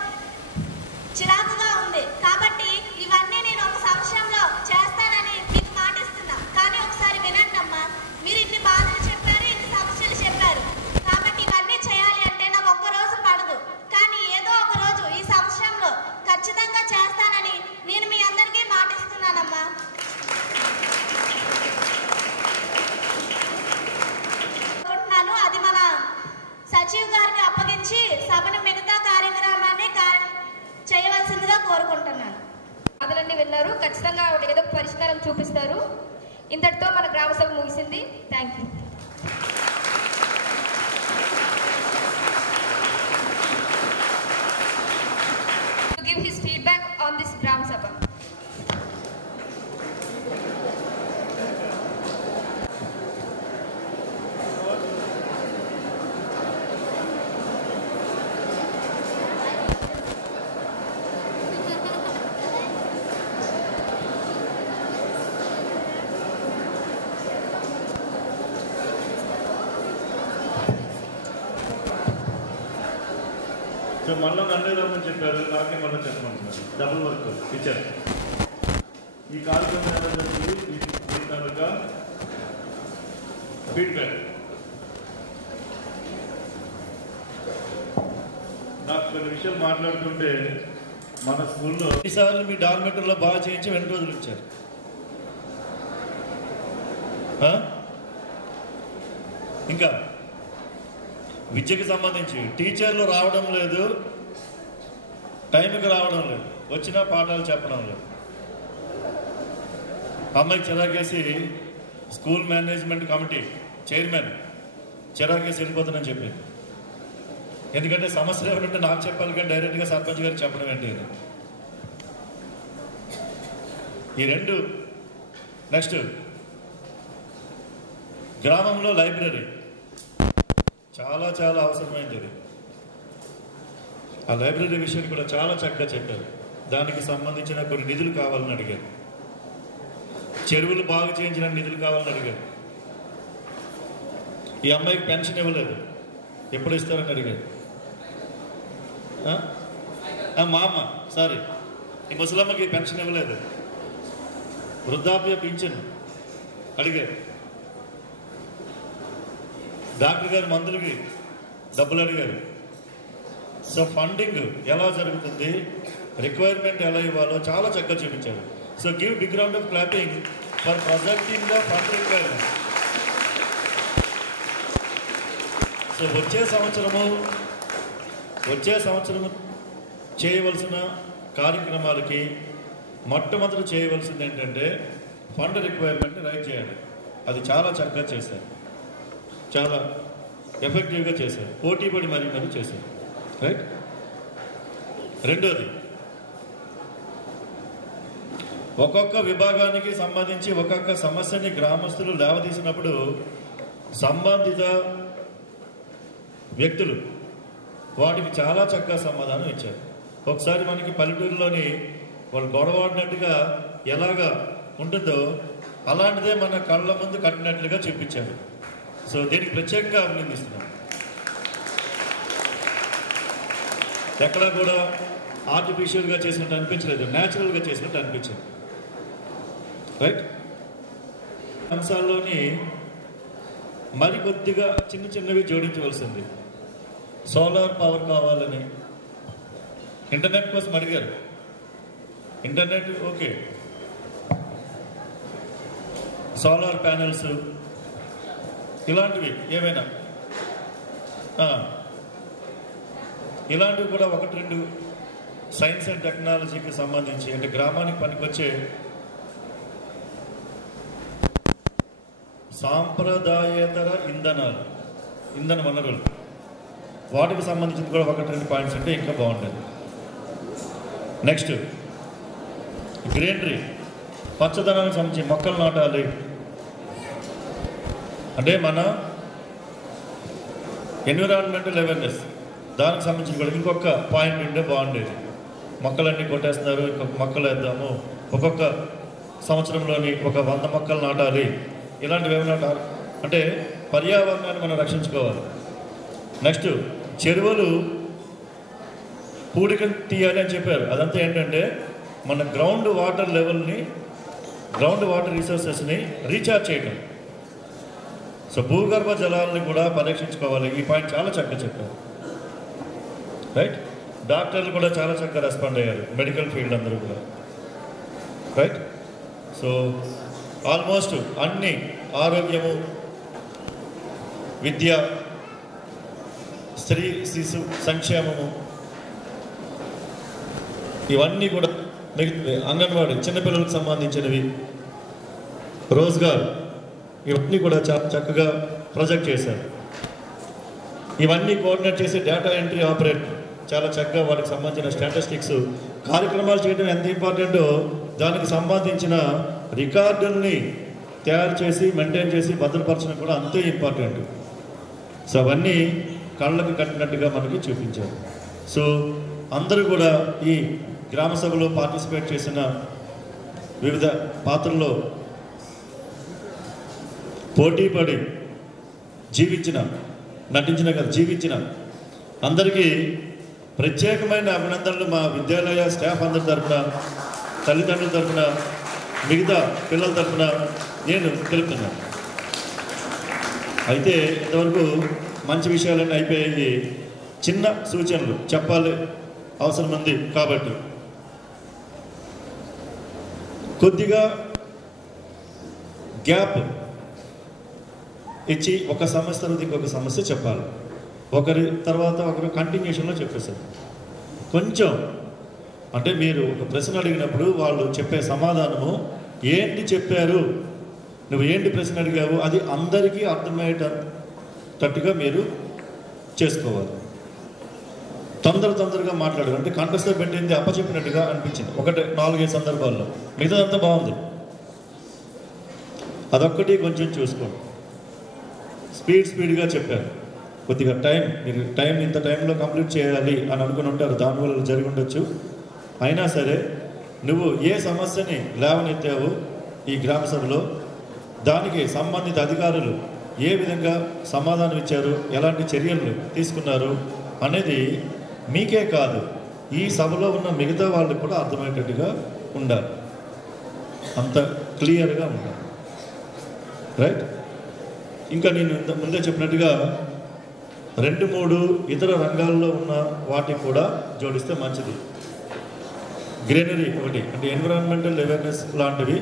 చిరాకుగా ఉంది. కాబట్టి ఇవన్నీ నేను ఒక సంవత్సరంలో చేస్తానని మీకు మాటిస్తున్నా. కానీ ఒకసారి వినండి అమ్మా, మీరు ఇన్ని బాధలు చెప్పారు, ఇన్ని సమస్యలు చెప్పారు. కాబట్టి ఇవన్నీ చేయాలి అంటే నాకు ఒక్కరోజు పడదు. కానీ ఏదో ఒక రోజు ఈ సంవత్సరంలో ఖచ్చితంగా చేస్తానని నేను మీ అందరికీ మాటిస్తున్నానమ్మా. అది మన సచివ్ గారికి అప్పగించి సభను మిగతా కార్యక్రమాన్ని చేయవలసిందిగా కోరుకుంటున్నాను. బాధలన్నీ విన్నారు, ఖచ్చితంగా ఏదో పరిష్కారం చూపిస్తారు. ఇంతటితో మన గ్రామ సభ ముగిసింది. Thank you. To give his feedback on this Gram Sabha. So మళ్ళీ నన్నే రమ్మని చెప్పారు, నాకే మళ్ళీ చెప్పమంటున్నారు. డబుల్ వర్క్ ఇచ్చారు. ఈ కార్యక్రమం ఎలా జరుగుతుంది, ఈ తాలూకా ఫీడ్బ్యాక్. నాకు కొన్ని విషయాలు మాట్లాడుతుంటే, మన స్కూల్లో ఈసార్లు మీ డార్మెటర్లో బాగా చేయించి 2 రోజులు ఇచ్చారు. ఇంకా విద్యకి సంబంధించి టీచర్లు రావడం లేదు, టైంకి రావడం లేదు, వచ్చినా పాఠాలు చెప్పడం లేదు. అమ్మాయికి చిరాకేసి స్కూల్ మేనేజ్మెంట్ కమిటీ చైర్మన్ చిరాకేసి వెళ్ళిపోతానని చెప్పింది. ఎందుకంటే సమస్యలు ఏమంటే నాకు చెప్పాలి కానీ డైరెక్ట్గా సర్పంచ్ గారు చెప్పడం ఏంటి ఇది. ఈ 2. నెక్స్ట్, గ్రామంలో లైబ్రరీ చాలా చాలా అవసరమైంది. ఇది ఆ లైబ్రరీ విషయాన్ని కూడా చాలా చక్కగా చెప్పారు. దానికి సంబంధించిన కొన్ని నిధులు కావాలని అడిగారు. చెరువులు బాగు చేయించిన నిధులు కావాలని అడిగారు. ఈ అమ్మాయికి పెన్షన్ ఇవ్వలేదు, ఎప్పుడు ఇస్తారని అడిగారు. మా అమ్మ సారీ, ఈ ముసలమ్మకి పెన్షన్ ఇవ్వలేదు, వృద్ధాప్య పింఛన్ అడిగారు. డాక్టర్ గారు మందులకి డబ్బులు అడిగారు. సో ఫండింగ్ ఎలా జరుగుతుంది, రిక్వైర్మెంట్ ఎలా ఇవ్వాలో చాలా చక్కగా చూపించారు. So give big round of clapping for projecting the fund requirement. So వచ్చే సంవత్సరము చేయవలసిన కార్యక్రమాలకి మొట్టమొదటి చేయవలసింది ఏంటంటే ఫండ్ రిక్వైర్మెంట్ని రైట్ చేయాలి. అది చాలా చక్కగా చేశారు, చాలా ఎఫెక్టివ్గా చేశారు, పోటీపడి మరీ చేశారు. రైట్. రెండోది, ఒక్కొక్క విభాగానికి సంబంధించి ఒక్కొక్క సమస్యని గ్రామస్తులు లేవదీసినప్పుడు సంబంధిత వ్యక్తులు వాటికి చాలా చక్కగా సమాధానం ఇచ్చారు. ఒకసారి మనకి పల్లెటూరులోని వాళ్ళు గొడవడినట్టుగా ఎలాగా ఉంటుందో అలాంటిదే మన కళ్ళ ముందు కట్టినట్లుగా చూపించారు. సో దీనికి ప్రత్యేకంగా అభినందిస్తున్నాం. ఎక్కడా కూడా ఆర్టిఫిషియల్గా చేసినట్టు అనిపించలేదు, న్యాచురల్గా చేసినట్టు అనిపించింది. రైట్. అంశాల్లోని మరికొద్దిగా చిన్నవి జోడించవలసింది. సోలార్ పవర్ కావాలని ఇంటర్నెట్ కోసం అడిగారు. ఇంటర్నెట్ ఓకే, సోలార్ ప్యానెల్స్ ఇలాంటివి ఏమైనా ఇలాంటివి కూడా 1-2 సైన్స్ అండ్ టెక్నాలజీకి సంబంధించి అంటే గ్రామానికి పనికొచ్చే సాంప్రదాయేతర ఇంధన వనరులు వాటికి సంబంధించింది కూడా 1-2 పాయింట్స్ అంటే ఇంకా బాగుంటుంది. నెక్స్ట్ గ్రీనరీ, పచ్చదనానికి సంబంధించి మొక్కలు నాటాలి. అంటే మన ఎన్విరాన్మెంటల్ అవేర్నెస్ దానికి సంబంధించి కూడా ఇంకొక పాయింట్ ఉంటే బాగుండేది. మొక్కలన్నీ కొట్టేస్తున్నారు, ఇంకొక మొక్కలు వేద్దాము, ఒక్కొక్క సంవత్సరంలోని ఒక 100 మొక్కలు నాటాలి. ఇలాంటివి ఏమైనా అంటే పర్యావరణాన్ని మనం రక్షించుకోవాలి. నెక్స్ట్ చెరువులు పూడికలు తీయాలి అని చెప్పారు. అదంతా ఏంటంటే మన గ్రౌండ్ వాటర్ లెవెల్ని, గ్రౌండ్ వాటర్ రిసోర్సెస్ని రీఛార్జ్ చేయడం. సో భూగర్భ జలాలని కూడా పరీక్షించుకోవాలి. ఈ పాయింట్ చాలా చక్కగా చెప్పారు. రైట్, డాక్టర్లు కూడా చాలా చక్కగా రెస్పాండ్ అయ్యారు, మెడికల్ ఫీల్డ్ అందరూ కూడా. రైట్, సో ఆల్మోస్ట్ అన్ని ఆరోగ్యము, విద్య, స్త్రీ శిశు సంక్షేమము, ఇవన్నీ కూడా అంగన్వాడీ చిన్నపిల్లలకు సంబంధించినవి, రోజ్గార్, ఇవన్నీ కూడా చాలా చక్కగా ప్రొజెక్ట్ చేశారు. ఇవన్నీ కోఆర్డినేట్ చేసి డేటా ఎంట్రీ ఆపరేటర్ చాలా చక్కగా వాటికి సంబంధించిన స్టాటిస్టిక్స్ కార్యక్రమాలు చేయడం ఎంత ఇంపార్టెంటో దానికి సంబంధించిన రికార్డుల్ని తయారు చేసి మెయింటైన్ చేసి భద్రపరచడం కూడా అంతే ఇంపార్టెంట్. సో అవన్నీ కళ్ళకు కట్టినట్టుగా మనకి చూపించారు. సో అందరూ కూడా ఈ గ్రామ సభలో పార్టిసిపేట్ చేసిన వివిధ పాత్రల్లో పోటీపడి జీవించిన అందరికీ ప్రత్యేకమైన అభినందనలు మా విద్యాలయ స్టాఫ్ అందరి తరఫున, తల్లిదండ్రుల తరఫున, మిగతా పిల్లల తరఫున నేను తెలుపుతున్నాను. అయితే ఇంతవరకు మంచి విషయాలన్నీ అయిపోయాయి. చిన్న సూచనలు చెప్పాలి అవసరం ఉంది కాబట్టి కొద్దిగా గ్యాప్ ఇచ్చి ఒక సమస్య తర్వాత ఇంకొక సమస్య చెప్పాలి. ఒకరి తర్వాత ఒకరు కంటిన్యూషన్లో చెప్పేశారు. కొంచెం అంటే మీరు ఒక ప్రశ్న అడిగినప్పుడు వాళ్ళు చెప్పే సమాధానము ఏంటి చెప్పారు, నువ్వు ఏంటి ప్రశ్న అడిగావు, అది అందరికీ అర్థమయ్యేటట్టుగా మీరు చేసుకోవాలి. తొందరగా మాట్లాడారు అంటే కంఠస్థ పెట్టింది అప్పచెప్పినట్టుగా అనిపించింది 1-4-5 సందర్భాల్లో. మిగతాదంతా బాగుంది, అదొక్కటి కొంచెం చూసుకోండి. స్పీడ్గా చెప్పారు. కొద్దిగా మీరు టైం ఇంత టైంలో కంప్లీట్ చేయాలి అని అనుకుని ఉంటారు, దానివల్ల జరిగి ఉండొచ్చు. అయినా సరే నువ్వు ఏ సమస్యని లేవనెత్తావు ఈ గ్రామ సభలో, దానికి సంబంధిత అధికారులు ఏ విధంగా సమాధానం ఇచ్చారు, ఎలాంటి చర్యలు తీసుకున్నారు అనేది మీకే కాదు ఈ సభలో ఉన్న మిగతా వాళ్ళకి కూడా అర్థమయ్యేటట్టుగా ఉండాలి, అంత క్లియర్గా ఉండాలి. రైట్, ఇంకా నేను ముందే చెప్పినట్టుగా 2-3 ఇతర రంగాల్లో ఉన్న వాటికి కూడా జోడిస్తే మంచిది. గ్రీనరీ ఒకటి అంటే ఎన్విరాన్మెంటల్ అవేర్నెస్ లాంటివి,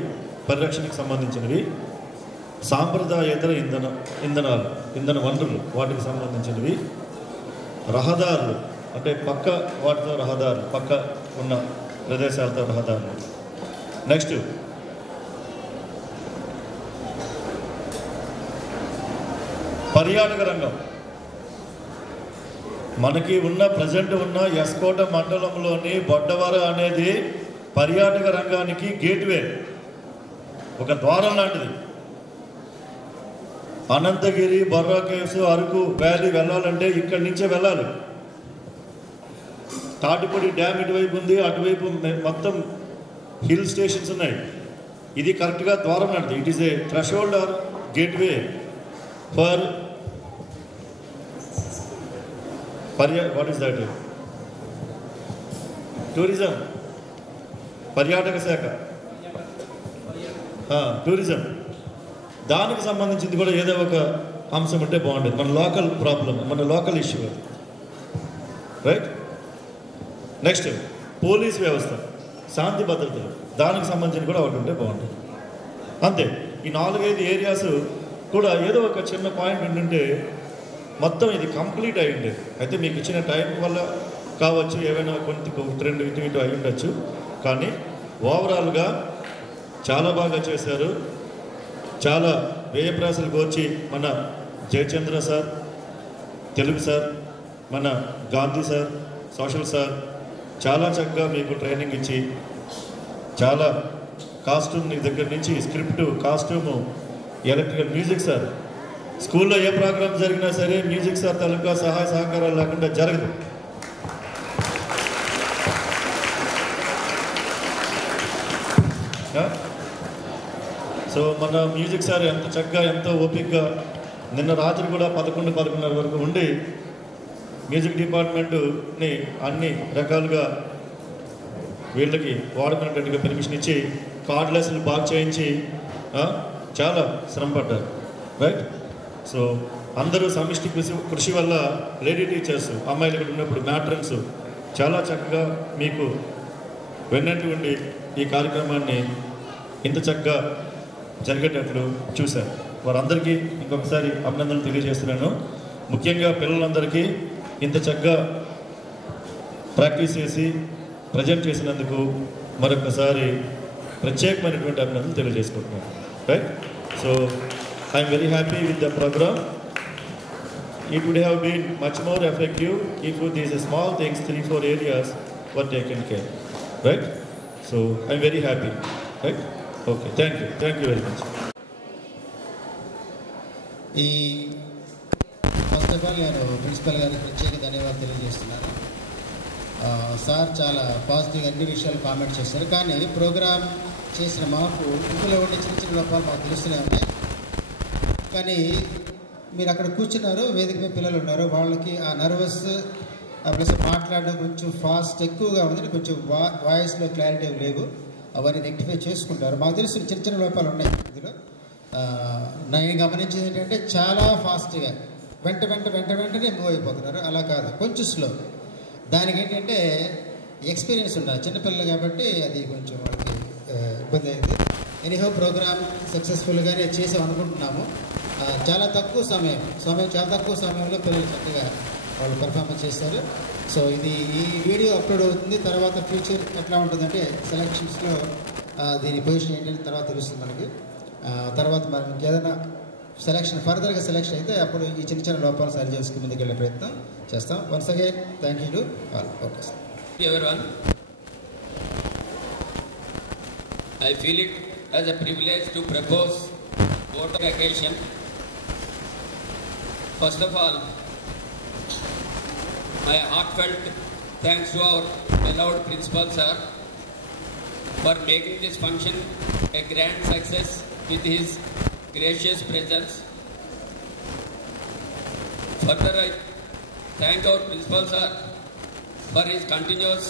పరిరక్షణకు సంబంధించినవి, సాంప్రదాయేతర ఇంధన వనరులు వాటికి సంబంధించినవి, రహదారులు అంటే పక్క వాటితో రహదారులు, పక్క ఉన్న ప్రదేశాలతో రహదారులు. నెక్స్ట్ పర్యాటక రంగం. మనకి ప్రజెంట్ ఉన్న ఎస్కోట మండలంలోని బొడ్డవర అనేది పర్యాటక రంగానికి గేట్వే, ఒక ద్వారం లాంటిది. అనంతగిరి, బొర్రా కేవ్స్, అరకు వ్యాలీ వెళ్ళాలంటే ఇక్కడి నుంచే వెళ్ళాలి. తాటిపూడి డ్యామ్ ఇటువైపు ఉంది, అటువైపు మొత్తం హిల్ స్టేషన్స్ ఉన్నాయి. ఇది కరెక్ట్గా ద్వారం లాంటిది. It is a threshold or gateway for what is that tourism, పర్యాటక శాఖ, టూరిజం. దానికి సంబంధించింది కూడా ఏదో ఒక అంశం ఉంటే బాగుంటుంది. మన లోకల్ ప్రాబ్లం, మన లోకల్ ఇష్యూ అది. రైట్, నెక్స్ట్ పోలీస్ వ్యవస్థ, శాంతి భద్రతలు, దానికి సంబంధించి కూడా ఒకటి ఉంటే బాగుంటుంది. అంతే. ఈ 4-5 ఏరియాస్ కూడా ఏదో ఒక చిన్న పాయింట్ ఉంటుంటే మొత్తం ఇది కంప్లీట్ అయి ఉండేది. అయితే మీకు ఇచ్చిన టైం వల్ల కావచ్చు, ఏవైనా కొన్ని ఒకటి రెండు ఇటు అయి ఉండొచ్చు. కానీ ఓవరాల్గా చాలా బాగా చేశారు. చాలా వ్యయప్రాసలు కోర్చి మన జయచంద్ర సార్, తెలుగు సార్, మన గాంధీ సార్, సోషల్ సార్ చాలా చక్కగా మీకు ట్రైనింగ్ ఇచ్చి చాలా కాస్ట్యూమ్ దగ్గర నుంచి script, costume, electrical, music sir. స్కూల్లో ఏ ప్రోగ్రామ్ జరిగినా సరే మ్యూజిక్ సార్ తాలూకా సహాయ సహకారాలు లేకుండా జరగదు. సో మన మ్యూజిక్ సార్ ఎంత చక్కగా, ఎంతో ఓపికగా నిన్న రాత్రి కూడా 11:30 వరకు ఉండి మ్యూజిక్ డిపార్ట్మెంట్ని అన్ని రకాలుగా వీళ్ళకి వాడుకునేటట్టుగా పర్మిషన్ ఇచ్చి కార్డ్లెస్లు బాగా చేయించి చాలా శ్రమపడ్డారు. రైట్. సో అందరూ సమిష్టి కృషి వల్ల లేడీ టీచర్స్, అమ్మాయిలు ఇక్కడ ఉన్నప్పుడు మ్యాట్రన్స్ చాలా చక్కగా మీకు వెన్నట్టు ఉండి ఈ కార్యక్రమాన్ని ఇంత చక్కగా జరిగేటట్లు చూశారు. వారందరికీ ఇంకొకసారి అభినందనలు తెలియజేస్తున్నాను. ముఖ్యంగా పిల్లలందరికీ ఇంత చక్కగా ప్రాక్టీస్ చేసి ప్రజెంట్ చేసినందుకు మరొకసారి ప్రత్యేకమైనటువంటి అభినందనలు తెలియజేసుకుంటున్నాను. Right. So I'm very happy with the programme. It would have been much more effective if these small things, 3-4 areas were taken care. Right? So I'm very happy. Right? Okay. Thank you very much. First of all నేను ప్రిన్సిపల్ గారికి ప్రత్యేక ధన్యవాదాలు తెలియజేస్తున్నాను. సార్ చాలా పాజిటివ్ అన్ని విషయాలు కామెంట్ చేశారు. కానీ ప్రోగ్రామ్ చేసిన మాకు ఇందులో ఉండే చిన్న లోపాలు మాకు తెలుస్తూనే ఉన్నాయి. కానీ మీరు అక్కడ కూర్చున్నారు, వేదికపై పిల్లలు ఉన్నారు, వాళ్ళకి ఆ నర్వస్ ప్లస్ మాట్లాడడం కొంచెం ఫాస్ట్ ఎక్కువగా ఉంది, కొంచెం వాయిస్లో క్లారిటీ లేవు. అవన్నీ రెక్టిఫై చేసుకుంటారు. మాకు తెలిసిన చిన్న లోపాలు ఉన్నాయి ఇందులో. నేను గమనించింది ఏంటంటే చాలా ఫాస్ట్గా వెంటనే మూవ్ అయిపోతున్నారు. అలా కాదు, కొంచెం స్లో. దానికి ఏంటంటే ఎక్స్పీరియన్స్ ఉండాలి. చిన్నపిల్లలు కాబట్టి అది కొంచెం వాళ్ళకి ఇబ్బంది అయింది. ఎనీహో ప్రోగ్రామ్ సక్సెస్ఫుల్గానే చేసాం అనుకుంటున్నాము. చాలా తక్కువ సమయం చాలా తక్కువ సమయంలో పిల్లలు చక్కగా వాళ్ళు పెర్ఫార్మెన్స్ చేస్తారు. సో ఈ వీడియో అప్లోడ్ అవుతుంది. తర్వాత ఫ్యూచర్ ఎట్లా ఉంటుందంటే సెలక్షన్స్లో దీని పొజిషన్ ఏంటంటే తర్వాత తెలుస్తుంది మనకి. తర్వాత మనం ఇంకేదైనా ఫర్దర్గా సెలెక్షన్ అయితే అప్పుడు ఈ చిన్న లోపాలు సరి చేసుకుని ముందుకెళ్ళే ప్రయత్నం చేస్తాం. Once again thank you to all. Okay sir. Everyone, I feel it as a privilege to propose vote on occasion. First of all, my heartfelt thanks to our beloved principal sir for making this function a grand success with his gracious presence. Further, I thank our principal sir for his continuous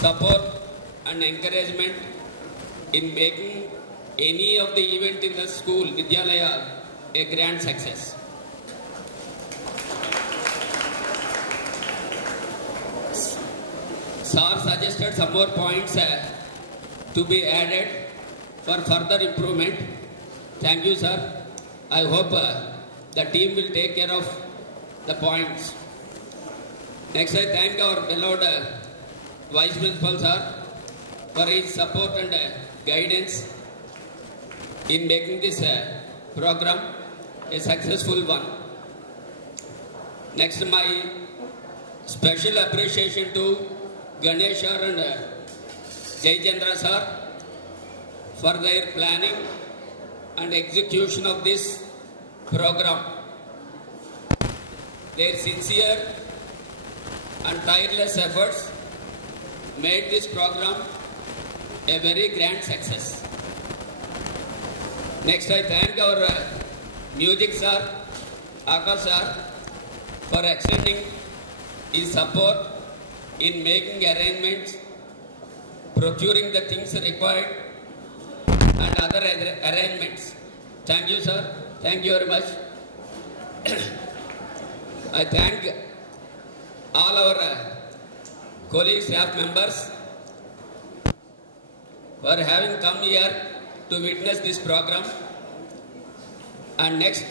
support and encouragement in making any of the event in the school, Vidyalaya, a grand success. Sir suggested some more points to be added for further improvement. Thank you, sir. I hope the team will take care of the points. Next, I thank our beloved Vice Principal, sir, for his support and guidance in making this program a successful one. Next, my special appreciation to Ganesh sir and Jaychandra sir for their planning and execution of this program. Their sincere and tireless efforts made this program a very grand success. Next, I thank our music sir, Akash sir, for extending his support in making arrangements, procuring the things required and other arrangements. Thank you, sir. Thank you very much. I thank all our colleagues, staff members for having come here to witness this program. And next,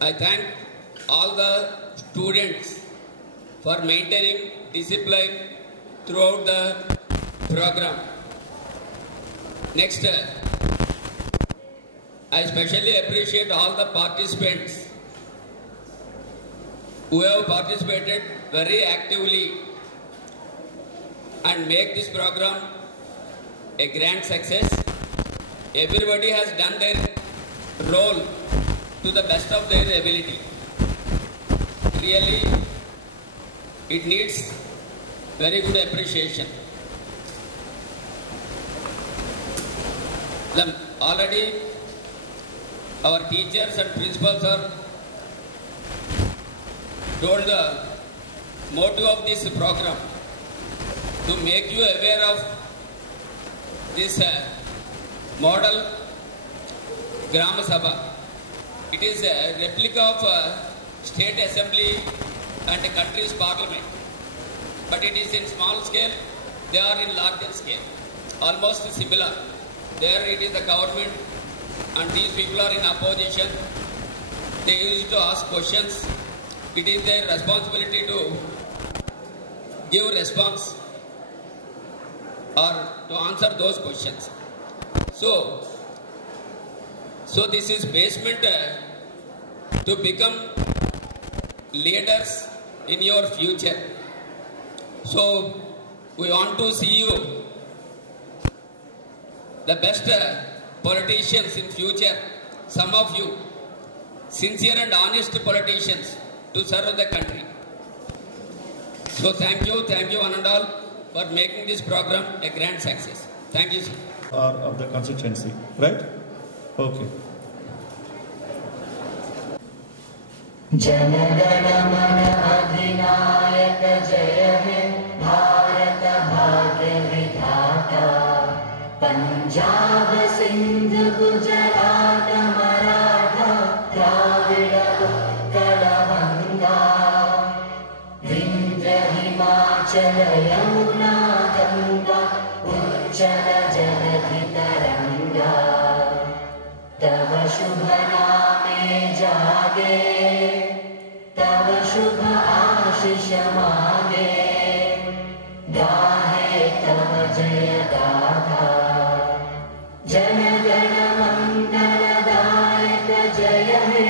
I thank all the students for maintaining discipline throughout the program. Next, I especially appreciate all the participants who have participated very actively and make this program a grand success. Everybody has done their role to the best of their ability. Really, it needs very good appreciation. Already our teachers and principals are told the motive of this program to make you aware of this model Grama Sabha. It is a replica of state assembly and a country's parliament, but it is in small scale, they are in larger scale, almost similar. There it is the government and these people are in opposition. They used to ask questions. It is their responsibility to give response or to answer those questions. So this is basement to become leaders in your future. So we want to see you the best politicians in future. Some of you sincere and honest politicians to serve the country. So thank you one and all for making this program a grand success. Thank you, sir. Of the constituency, right? Okay. जनगणमन अधिनायक जय हे भारत भाग्य विधाता पंजाब सिंध गुजरात मराठा द्राविड उत्कल गंगा विंध्य हिमाचल यमुना गंगा उच्चल जलधि तरंगा तव शुभ नामे जागे तव शुभ आशीष मांगे गाहे तव जय गाथा जन गण मंगलदायक जय हे